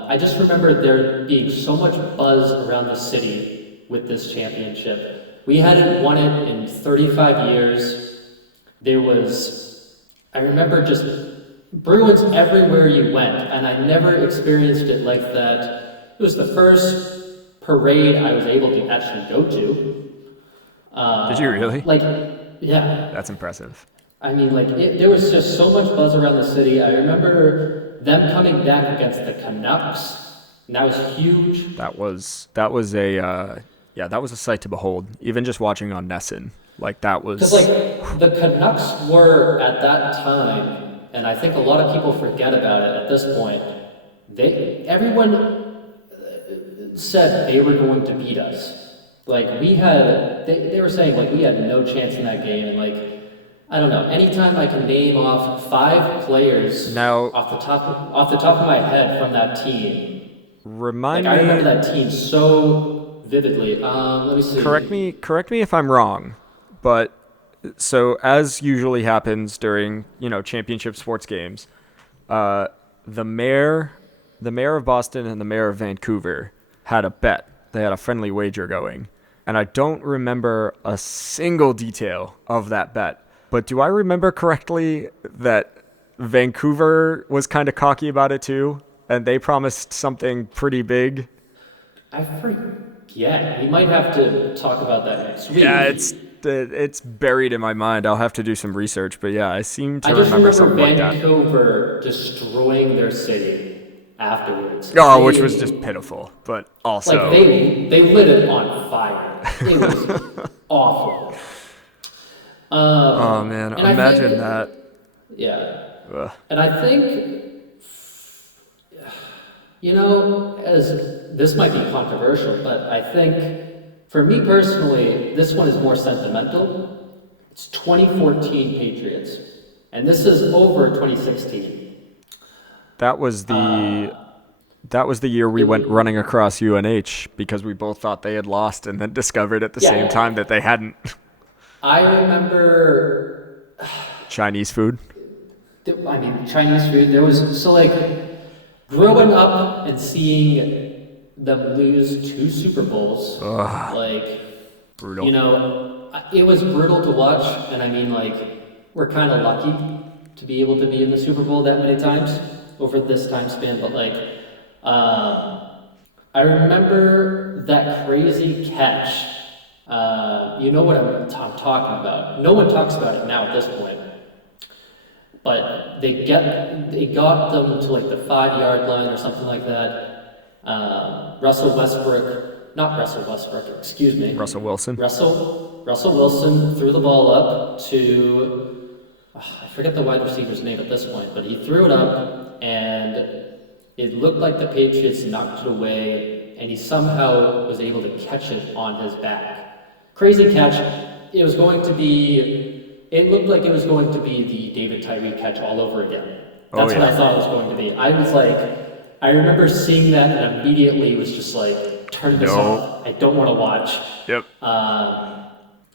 I just remember there being so much buzz around the city with this championship. We hadn't won it in 35 years. There was, I remember just Bruins everywhere you went, and I never experienced it like that. It was the first parade I was able to actually go to. Did you really? Like, yeah. That's impressive. I mean, like, there was just so much buzz around the city. I remember them coming back against the Canucks, and that was huge. That was a yeah, that was a sight to behold. Even just watching on Nesson, like that Because, was. like, the Canucks were, at that time, and I think a lot of people forget about it at this point, everyone said they were going to beat us. Like, they were saying, like, we had no chance in that game, and, like, I don't know. Anytime I can name off 5 players Now, off the top of my head from that team, like, remind I remember me, that team so vividly. Let me see. correct me if I'm wrong, but so as usually happens during championship sports games, uh, the mayor, the mayor of Boston and the mayor of Vancouver had a bet. They had a friendly wager going, and I don't remember a single detail of that bet. But do I remember correctly that Vancouver was kind of cocky about it too, and they promised something pretty big? I forget. We might have to talk about that next Yeah, week. it's buried in my mind. I'll have to do some research, but yeah, I seem I to just remember remember something like that. Vancouver destroying their city afterwards. Oh, which was just pitiful, but Like also, they lit it on fire. It was awful. oh man, And I think, imagine that. yeah, Ugh. and I think, as this might be controversial, but I think for me personally, this one is more sentimental. It's 2014 Patriots, and this is over 2016. That was the Uh, that was the year we went it, running across UNH because we both thought they had lost and then discovered at the same time yeah, that they hadn't. I remember. Chinese food. I mean, Chinese food. There was so like growing up and seeing them lose 2 Super Bowls. Ugh, Like, brutal. it was brutal to watch, and I mean, like, we're kind of lucky to be able to be in the Super Bowl that many times over this time span. But like, I remember that crazy catch. You know what I'm talking about. No one talks about it now at this point. But they got them to like the 5 yard line or something like that. Not Russell Westbrook, excuse me. Russell Wilson. Russell Wilson threw the ball up to I forget the wide receiver's name at this point, but he threw it up and it looked like the Patriots knocked it away, and he somehow was able to catch it on his back. Crazy catch. It was going to be. It looked like it was going to be the David Tyree catch all over again. Oh That's what I yeah. thought it was going to be. I was like, I remember seeing that and immediately was just like, turn this No. off. I don't want to watch. Yep.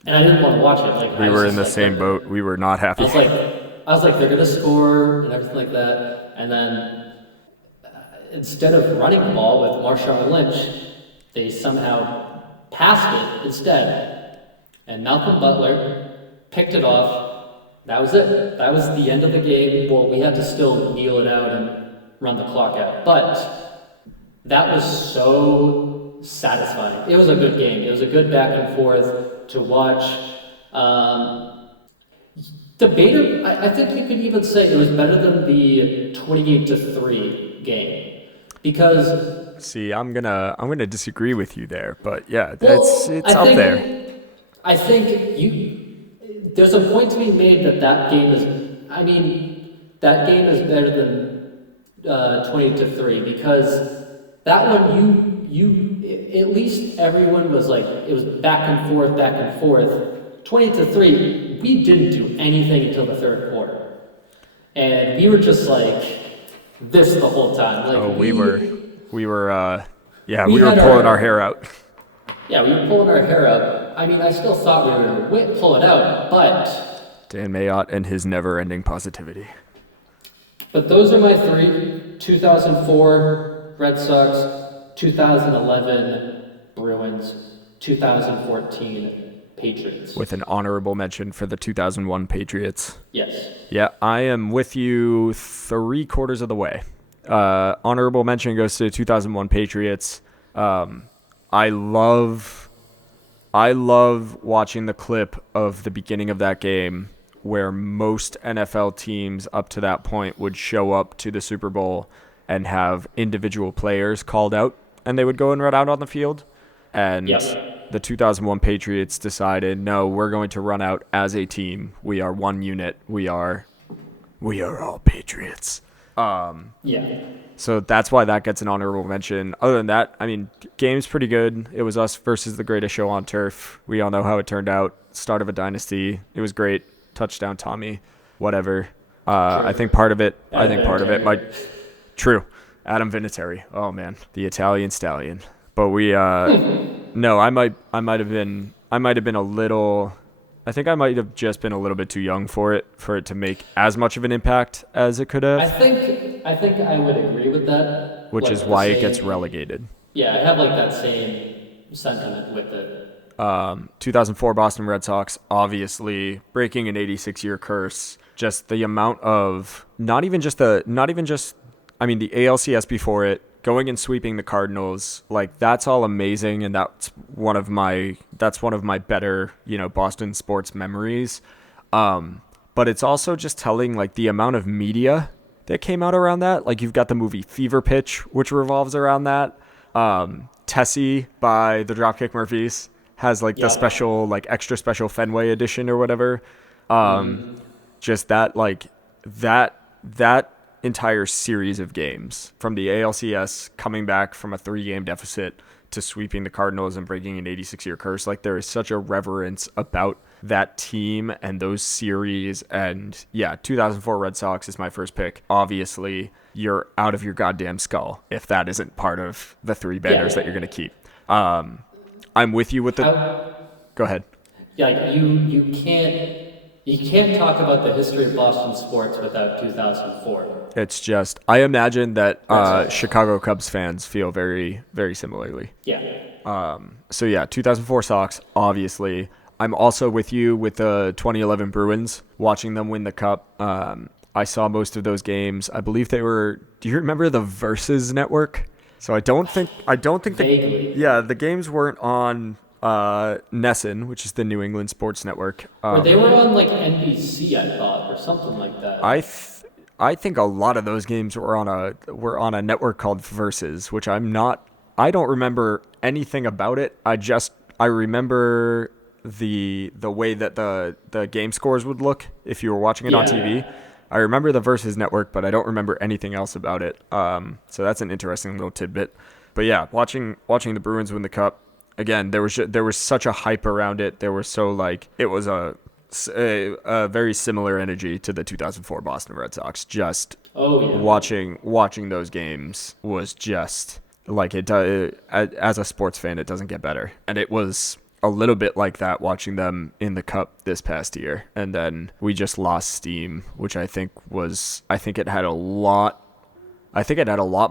And I didn't want to watch it. Like We I was were in just the like, same boat. We were not I happy. was like, they're gonna score and everything like that. And then instead of running the ball with Marshawn Lynch, they somehow passed it instead. And Malcolm Butler picked it off. That was it. That was the end of the game. Well, we had to still kneel it out and run the clock out. But That was so satisfying. It was a good game. It was a good back and forth to watch. Um, Debater, I think you could even say it was better than the 28-3 game because, See, I'm gonna disagree with you there, but yeah, well, it's up there. I think you there's a point to be made that that game is. I mean, that game is better than 20-3 because that one at least everyone was like it was back and forth, back and forth. 20-3, we didn't do anything until the third quarter, and we were just like this the whole time. Oh, Like we were yeah, we we were had pulling our our hair out. yeah, we were pulling our hair up. I mean, I still thought we were going to pull it out, Dan Mayotte and his never-ending positivity. but those are my three: 2004 Red Sox, 2011 Bruins, 2014 Patriots. With an honorable mention for the 2001 Patriots. Yes. Yeah, I am with you 3/4 of the way. Honorable mention goes to 2001 Patriots. I love watching the clip of the beginning of that game where most NFL teams up to that point would show up to the Super Bowl and have individual players called out, and they would go and run out on the field. And Yep. the 2001 Patriots decided, no, we're going to run out as a team. We are one unit. We are all Patriots. Yeah. So that's why that gets an honorable mention. Other than that, I mean, game's pretty good. It was us versus the greatest show on turf. We all know how it turned out. Start of a dynasty. It was great. Touchdown, Tommy. Whatever. I think part of it. Might. True. Adam Vinatieri. Oh man, the Italian stallion. But we. No, I might have been a little. I think I might have just been a little bit too young for it to make as much of an impact as it could have. I think I would agree with that. Which like is why it same, gets relegated. Yeah, I have like that same sentiment with it. 2004 Boston Red Sox, obviously breaking an 86-year curse. Just the amount of not even just the ALCS before it, going and sweeping the Cardinals, like that's all amazing, and that's one of my better, Boston sports memories. But it's also just telling like the amount of media that came out around that. Like you've got the movie Fever Pitch, which revolves around that. Tessie by the Dropkick Murphys has like the special, like extra special Fenway edition or whatever. Just that, like that entire series of games from the ALCS coming back from a 3-game deficit to sweeping the Cardinals and breaking an 86-year curse. Like there is such a reverence about that team and those series. And yeah, 2004 Red Sox is my first pick. Obviously, you're out of your goddamn skull if that isn't part of the 3 banners that you're going to keep. I'm with you with the... Go ahead. Yeah, like you can't talk about the history of Boston sports without 2004. It's just, I imagine that Chicago Cubs fans feel very, very similarly. Yeah. So yeah, 2004 Sox, obviously. I'm also with you with the 2011 Bruins, watching them win the Cup. I saw most of those games. I believe they were, do you remember the Versus Network? So I don't think the games weren't on Nesson, which is the New England Sports Network. Or they were on like NBC, I thought, or something like that. I think a lot of those games were on a network called Versus, which I don't remember anything about it. I remember the way that the game scores would look if you were watching it on TV. I remember the Versus Network, but I don't remember anything else about it. So that's an interesting little tidbit. But yeah, watching the Bruins win the Cup, again, there was such a hype around it. There was so like it was a very similar energy to the 2004 Boston Red Sox. Just watching those games was just like it. As a sports fan, it doesn't get better, and it was a little bit like that watching them in the Cup this past year. And then we just lost steam, which I think it had a lot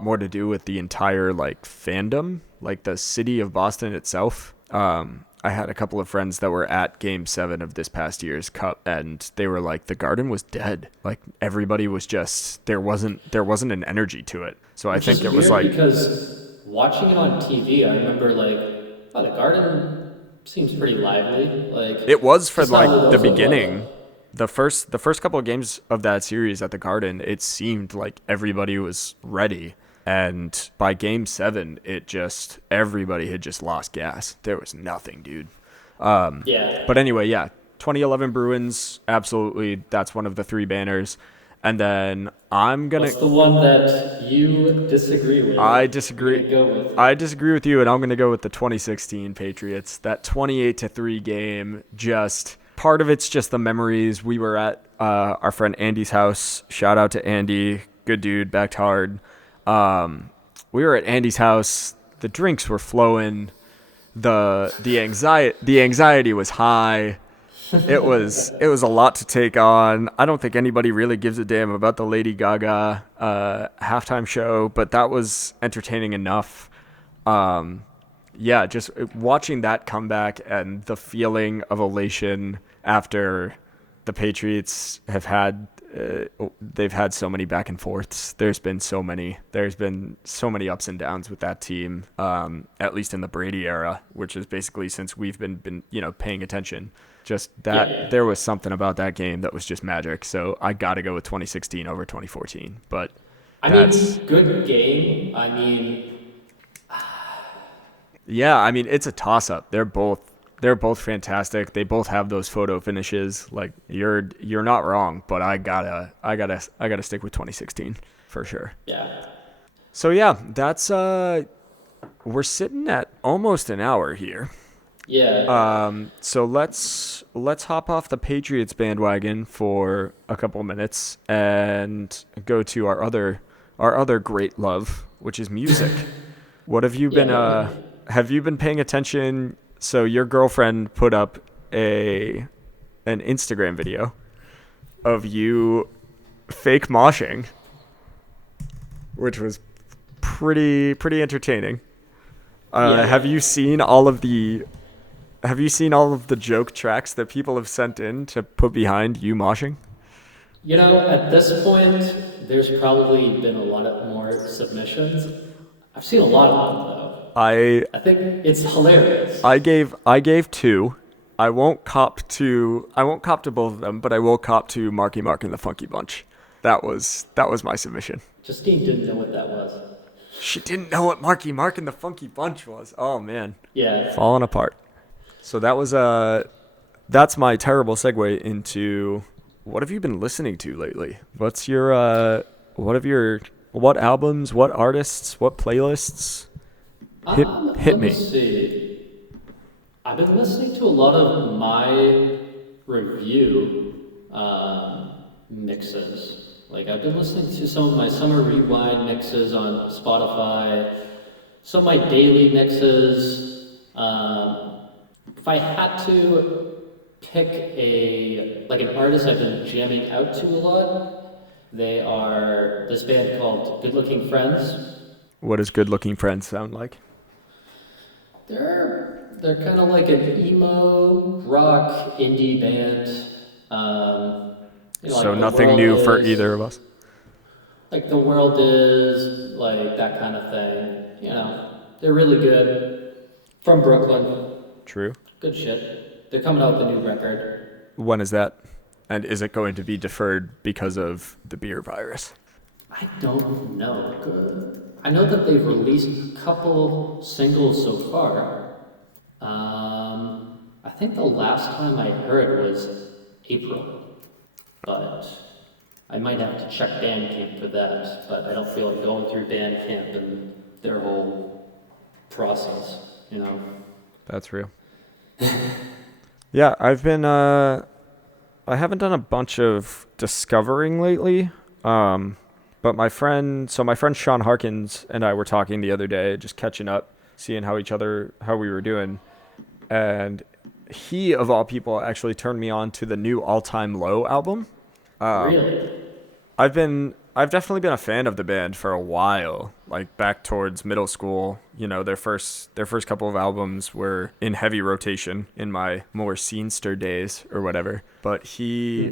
more to do with the entire like fandom, like the city of Boston itself. I had a couple of friends that were at Game 7 of this past year's Cup, and they were like, the Garden was dead. Like everybody was just there wasn't an energy to it. So I think it was like because watching it on TV, I remember like, oh, the garden seems pretty lively. Like, It was for just how like the those look like. beginning. The first couple of games of that series at the Garden, it seemed like everybody was ready. And by game 7, it just everybody had just lost gas. There was nothing, dude. Yeah. But anyway, yeah, 2011 Bruins, absolutely. That's one of the 3 banners. And then What's the one that you disagree with? I You're disagree. gonna go with. I disagree with you, and I'm going to go with the 2016 Patriots. That 28-3 game, just part of it's just the memories. We were at our friend Andy's house. Shout out to Andy, good dude, backed hard. We were at Andy's house. The drinks were flowing. The anxiety was high. It was a lot to take on. I don't think anybody really gives a damn about the Lady Gaga halftime show, but that was entertaining enough. Yeah, just watching that comeback and the feeling of elation after the Patriots they've had so many back and forths. There's been so many ups and downs with that team, at least in the Brady era, which is basically since we've been paying attention. Just that There was something about that game that was just magic. So I got to go with 2016 over 2014. But I mean, good game. I mean, yeah, I mean it's a toss up. They're both fantastic. They both have those photo finishes. Like you're not wrong, but I gotta stick with 2016 for sure. yeah. So yeah, that's we're sitting at almost an hour here. Yeah. So let's hop off the Patriots bandwagon for a couple minutes and go to our other great love, which is music. What have you been Yeah. have you been paying attention? So your girlfriend put up an Instagram video of you fake moshing, which was pretty entertaining. Yeah. Have you seen all of the joke tracks that people have sent in to put behind you moshing? At this point, there's probably been a lot of more submissions. I've seen a lot of them though. I I think it's hilarious. I gave 2. I won't cop to both of them, but I will cop to Marky Mark and the Funky Bunch. That was my submission. Justine didn't know what that was. She didn't know what Marky Mark and the Funky Bunch was. Oh man, Yeah. falling apart. So that's my terrible segue into what have you been listening to lately? What albums, what artists, what playlists? Hit hit Let me me. see. I've been listening to a lot of my review mixes. Like I've been listening to some of my summer rewind mixes on Spotify, some of my daily mixes. If I had to pick an artist I've been jamming out to a lot, they are this band called Good Looking Friends. What does Good Looking Friends sound like? They're kind of like an emo rock indie band. So The nothing World new for Is, either of us. like the world is like that kind of thing. They're really good. From Brooklyn, True. good shit. They're coming out with a new record. When is that? And is it going to be deferred because of the beer virus? I don't know. Good. I know that they've released a couple singles so far. I think the last time I heard was April, but I might have to check Bandcamp for that. But I don't feel like going through Bandcamp and their whole process. That's real. Yeah, I haven't done a bunch of discovering lately. But my friend Sean Harkins and I were talking the other day, just catching up, seeing how we were doing. And he, of all people, actually turned me on to the new All Time Low album. Really? I've definitely been a fan of the band for a while, like back towards middle school. Their first couple of albums were in heavy rotation in my more scenester days or whatever. But he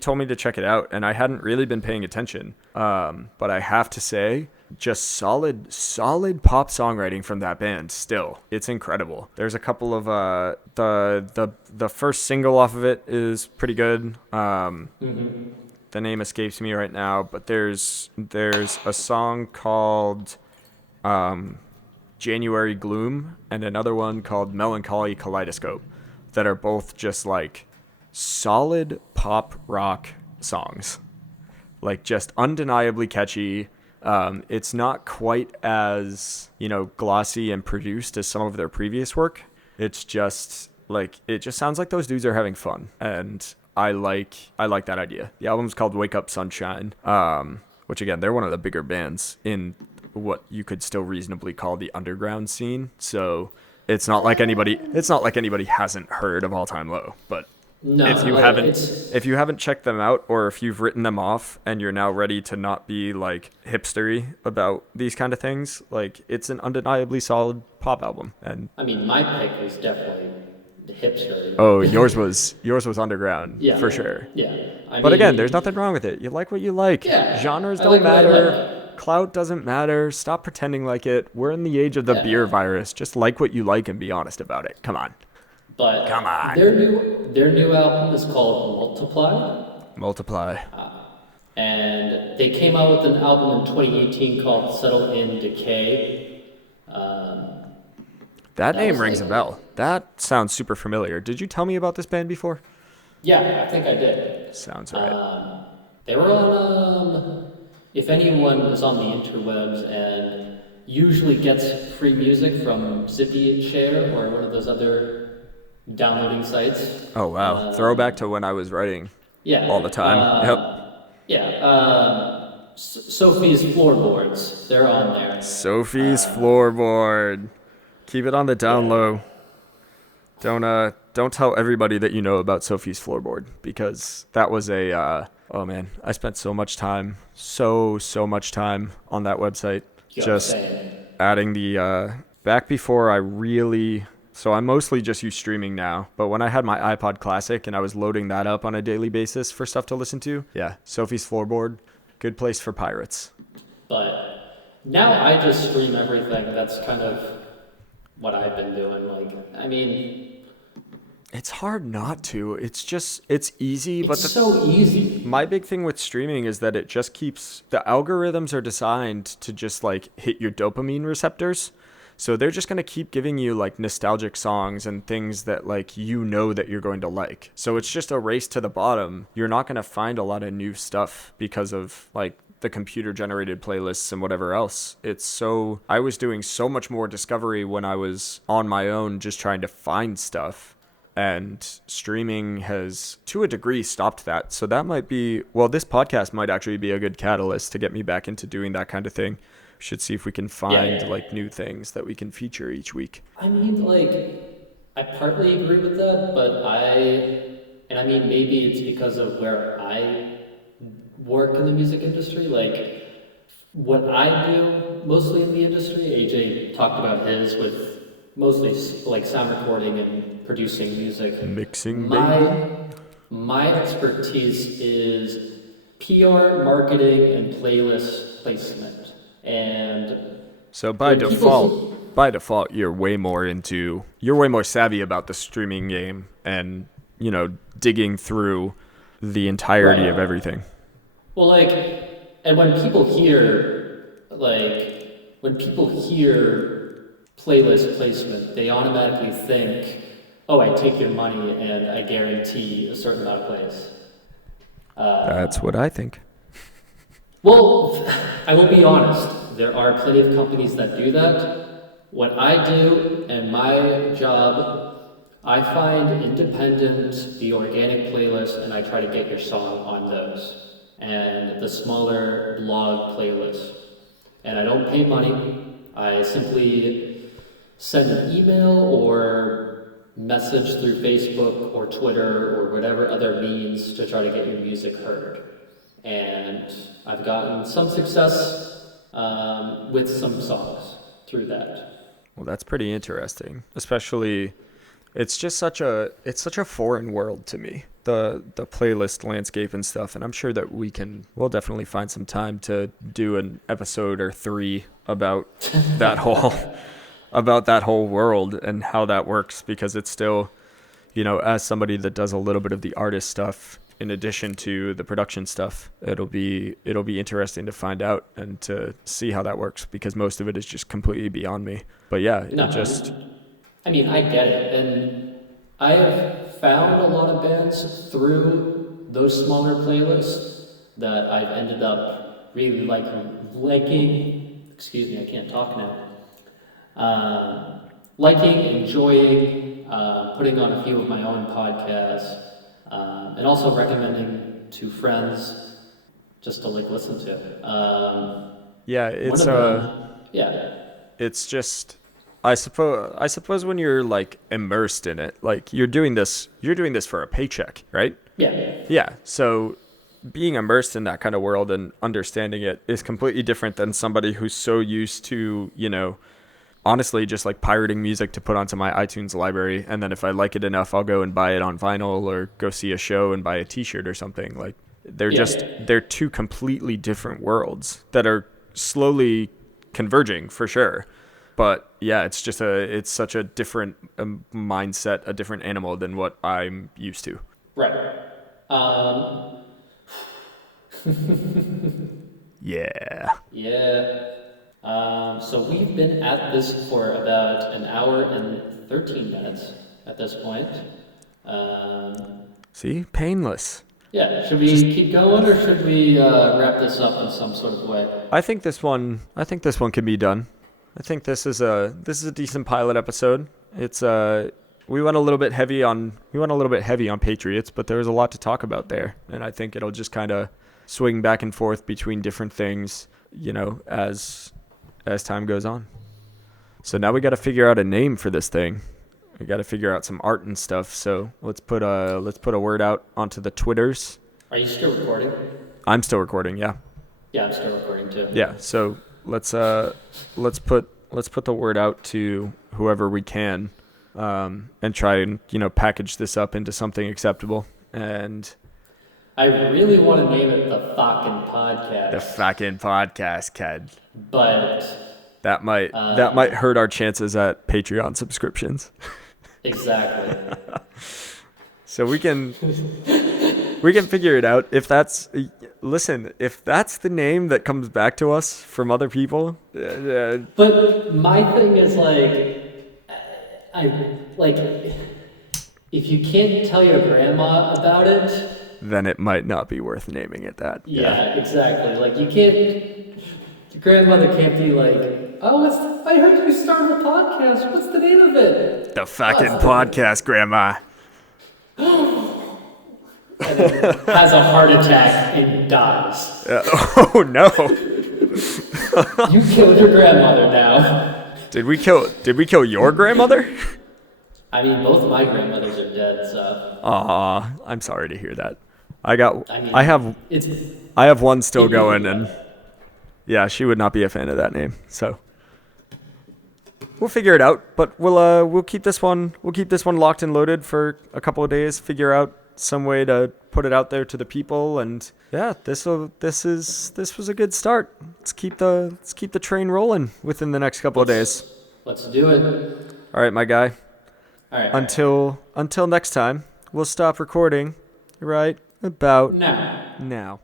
told me to check it out, and I hadn't really been paying attention. But I have to say, just solid pop songwriting from that band. Still, it's incredible. There's a couple of the first single off of it is pretty good. Mm-hmm. The name escapes me right now, but there's a song called January Gloom and another one called Melancholy Kaleidoscope that are both just like solid pop rock songs, like just undeniably catchy. It's not quite as, glossy and produced as some of their previous work. It's just like, it just sounds like those dudes are having fun, and I like that idea. The album's called Wake Up Sunshine, which again, they're one of the bigger bands in what you could still reasonably call the underground scene. So it's not like anybody hasn't heard of All Time Low, but No, if you like haven't it's if you haven't checked them out, or if you've written them off and you're now ready to not be like hipstery about these kind of things, like it's an undeniably solid pop album. And I mean, my pick was definitely the hipster. oh, yours was underground Yeah, for sure. yeah. I But again, there's mean, nothing wrong with it. You like what you like. yeah. Genres I don't like what I matter. like. Clout doesn't matter. Stop pretending like it. We're in the age of the beer Yeah, virus. Just like what you like and be honest about it. Come on. Come but on. their new album is called Multiply, Multiply. and they came out with an album in 2018 called Settle in Decay. Um, That that name was rings a like, bell. That sounds super familiar. Did you tell me about this band before? yeah, I think I did. Sounds right. They were on, if anyone is on the interwebs and usually gets free music from Zippy Share or one of those other downloading sites. Oh, wow. Throwback to when I was writing Yeah. all the time. Yep. Yeah. Sophie's Floorboards, they're on there. Sophie's Floorboard. Keep it on the down Yeah. low. Don't tell everybody that you know about Sophie's Floorboard, because that was oh man, I spent so much time on that website, You just saying. adding the back before I really. So I mostly just use streaming now, but when I had my iPod Classic and I was loading that up on a daily basis for stuff to listen to, yeah, Sophie's Floorboard, good place for pirates. But now I just stream everything. That's kind of what I've been doing. Like, I mean, It's hard not to. It's easy, but it's so easy. my big thing with streaming is that it just keeps, the algorithms are designed to just like hit your dopamine receptors. So they're just going to keep giving you like nostalgic songs and things that like that you're going to like. So it's just a race to the bottom. You're not going to find a lot of new stuff because of like the computer generated playlists and whatever else. I was doing so much more discovery when I was on my own just trying to find stuff. And streaming has, to a degree, stopped that. So that might be, well, this podcast might actually be a good catalyst to get me back into doing that kind of thing. We should see if we can find like new things that we can feature each week. I mean, like, I partly agree with that, but and I mean, maybe it's because of where I work in the music industry. Like, what I do mostly in the industry, AJ talked about his with mostly like sound recording and producing music. Mixing, baby. My expertise is PR, marketing, and playlist placement. And So by default, you're way more savvy about the streaming game and, digging through the entirety right. of everything. Well, like, and when people hear playlist placement, they automatically think, oh, I take your money and I guarantee a certain amount of plays. That's what I think. Well, I will be honest. There are plenty of companies that do that. What I do and my job, I find independent, the organic playlist, and I try to get your song on those. And the smaller blog playlist. And I don't pay money. I simply send an email or message through Facebook or Twitter or whatever other means to try to get your music heard. And I've gotten some success with some songs through that. Well, that's pretty interesting, especially It's just such a foreign world to me. The playlist landscape and stuff, and I'm sure that we'll definitely find some time to do an episode or three about that whole about that whole world and how that works, because it's still, as somebody that does a little bit of the artist stuff in addition to the production stuff, it'll be interesting to find out and to see how that works, because most of it is just completely beyond me. But yeah, No, I mean, I get it, and I have found a lot of bands through those smaller playlists that I've ended up really liking. Excuse me, I can't talk now. Liking, enjoying, putting on a few of my own podcasts, and also recommending to friends just to listen to. yeah, One of them, yeah, it's just, I suppose when you're immersed in it, you're doing this for a paycheck, right? yeah, Yeah. So being immersed in that kind of world and understanding it is completely different than somebody who's so used to, honestly just pirating music to put onto my iTunes library, and then if I like it enough, I'll go and buy it on vinyl or go see a show and buy a t-shirt or something. They're two completely different worlds that are slowly converging for sure. But yeah, it's such a different mindset, a different animal than what I'm used to. right. Yeah. Yeah. So we've been at this for about an hour and 13 minutes at this point. See, painless. Yeah, should we keep going, or should we wrap this up in some sort of way? I think this one can be done. I think this is a decent pilot episode. It's we went a little bit heavy on Patriots, but there was a lot to talk about there, and I think it'll just kind of swing back and forth between different things, as time goes on. So now we got to figure out a name for this thing. We got to figure out some art and stuff. So let's put a word out onto the Twitters. Are you still recording? I'm still recording. Yeah. Yeah, I'm still recording too. Yeah. So let's put the word out to whoever we can, and try and package this up into something acceptable. And I really want to name it the Fucking Podcast. the fucking podcast, Ked. But that might hurt our chances at Patreon subscriptions. Exactly. So we can figure it out. If that's the name that comes back to us from other people. But my thing is if you can't tell your grandma about it, then it might not be worth naming it that. Yeah, exactly. You can't. Your grandmother can't be I heard you started a podcast. What's the name of it? The fucking podcast, Grandma. And then has a heart attack and dies. Oh no! You killed your grandmother now. Did we kill your grandmother? I mean, both of my grandmothers are dead, so. Aw, I'm sorry to hear that. I have one still going, and yeah, she would not be a fan of that name. So we'll figure it out, but we'll keep this one locked and loaded for a couple of days. Figure out some way to put it out there to the people, and yeah, this was a good start. Let's keep the train rolling within the next couple of days. Let's do it. All right, my guy. All right. Until next time, we'll stop recording right about now. Now.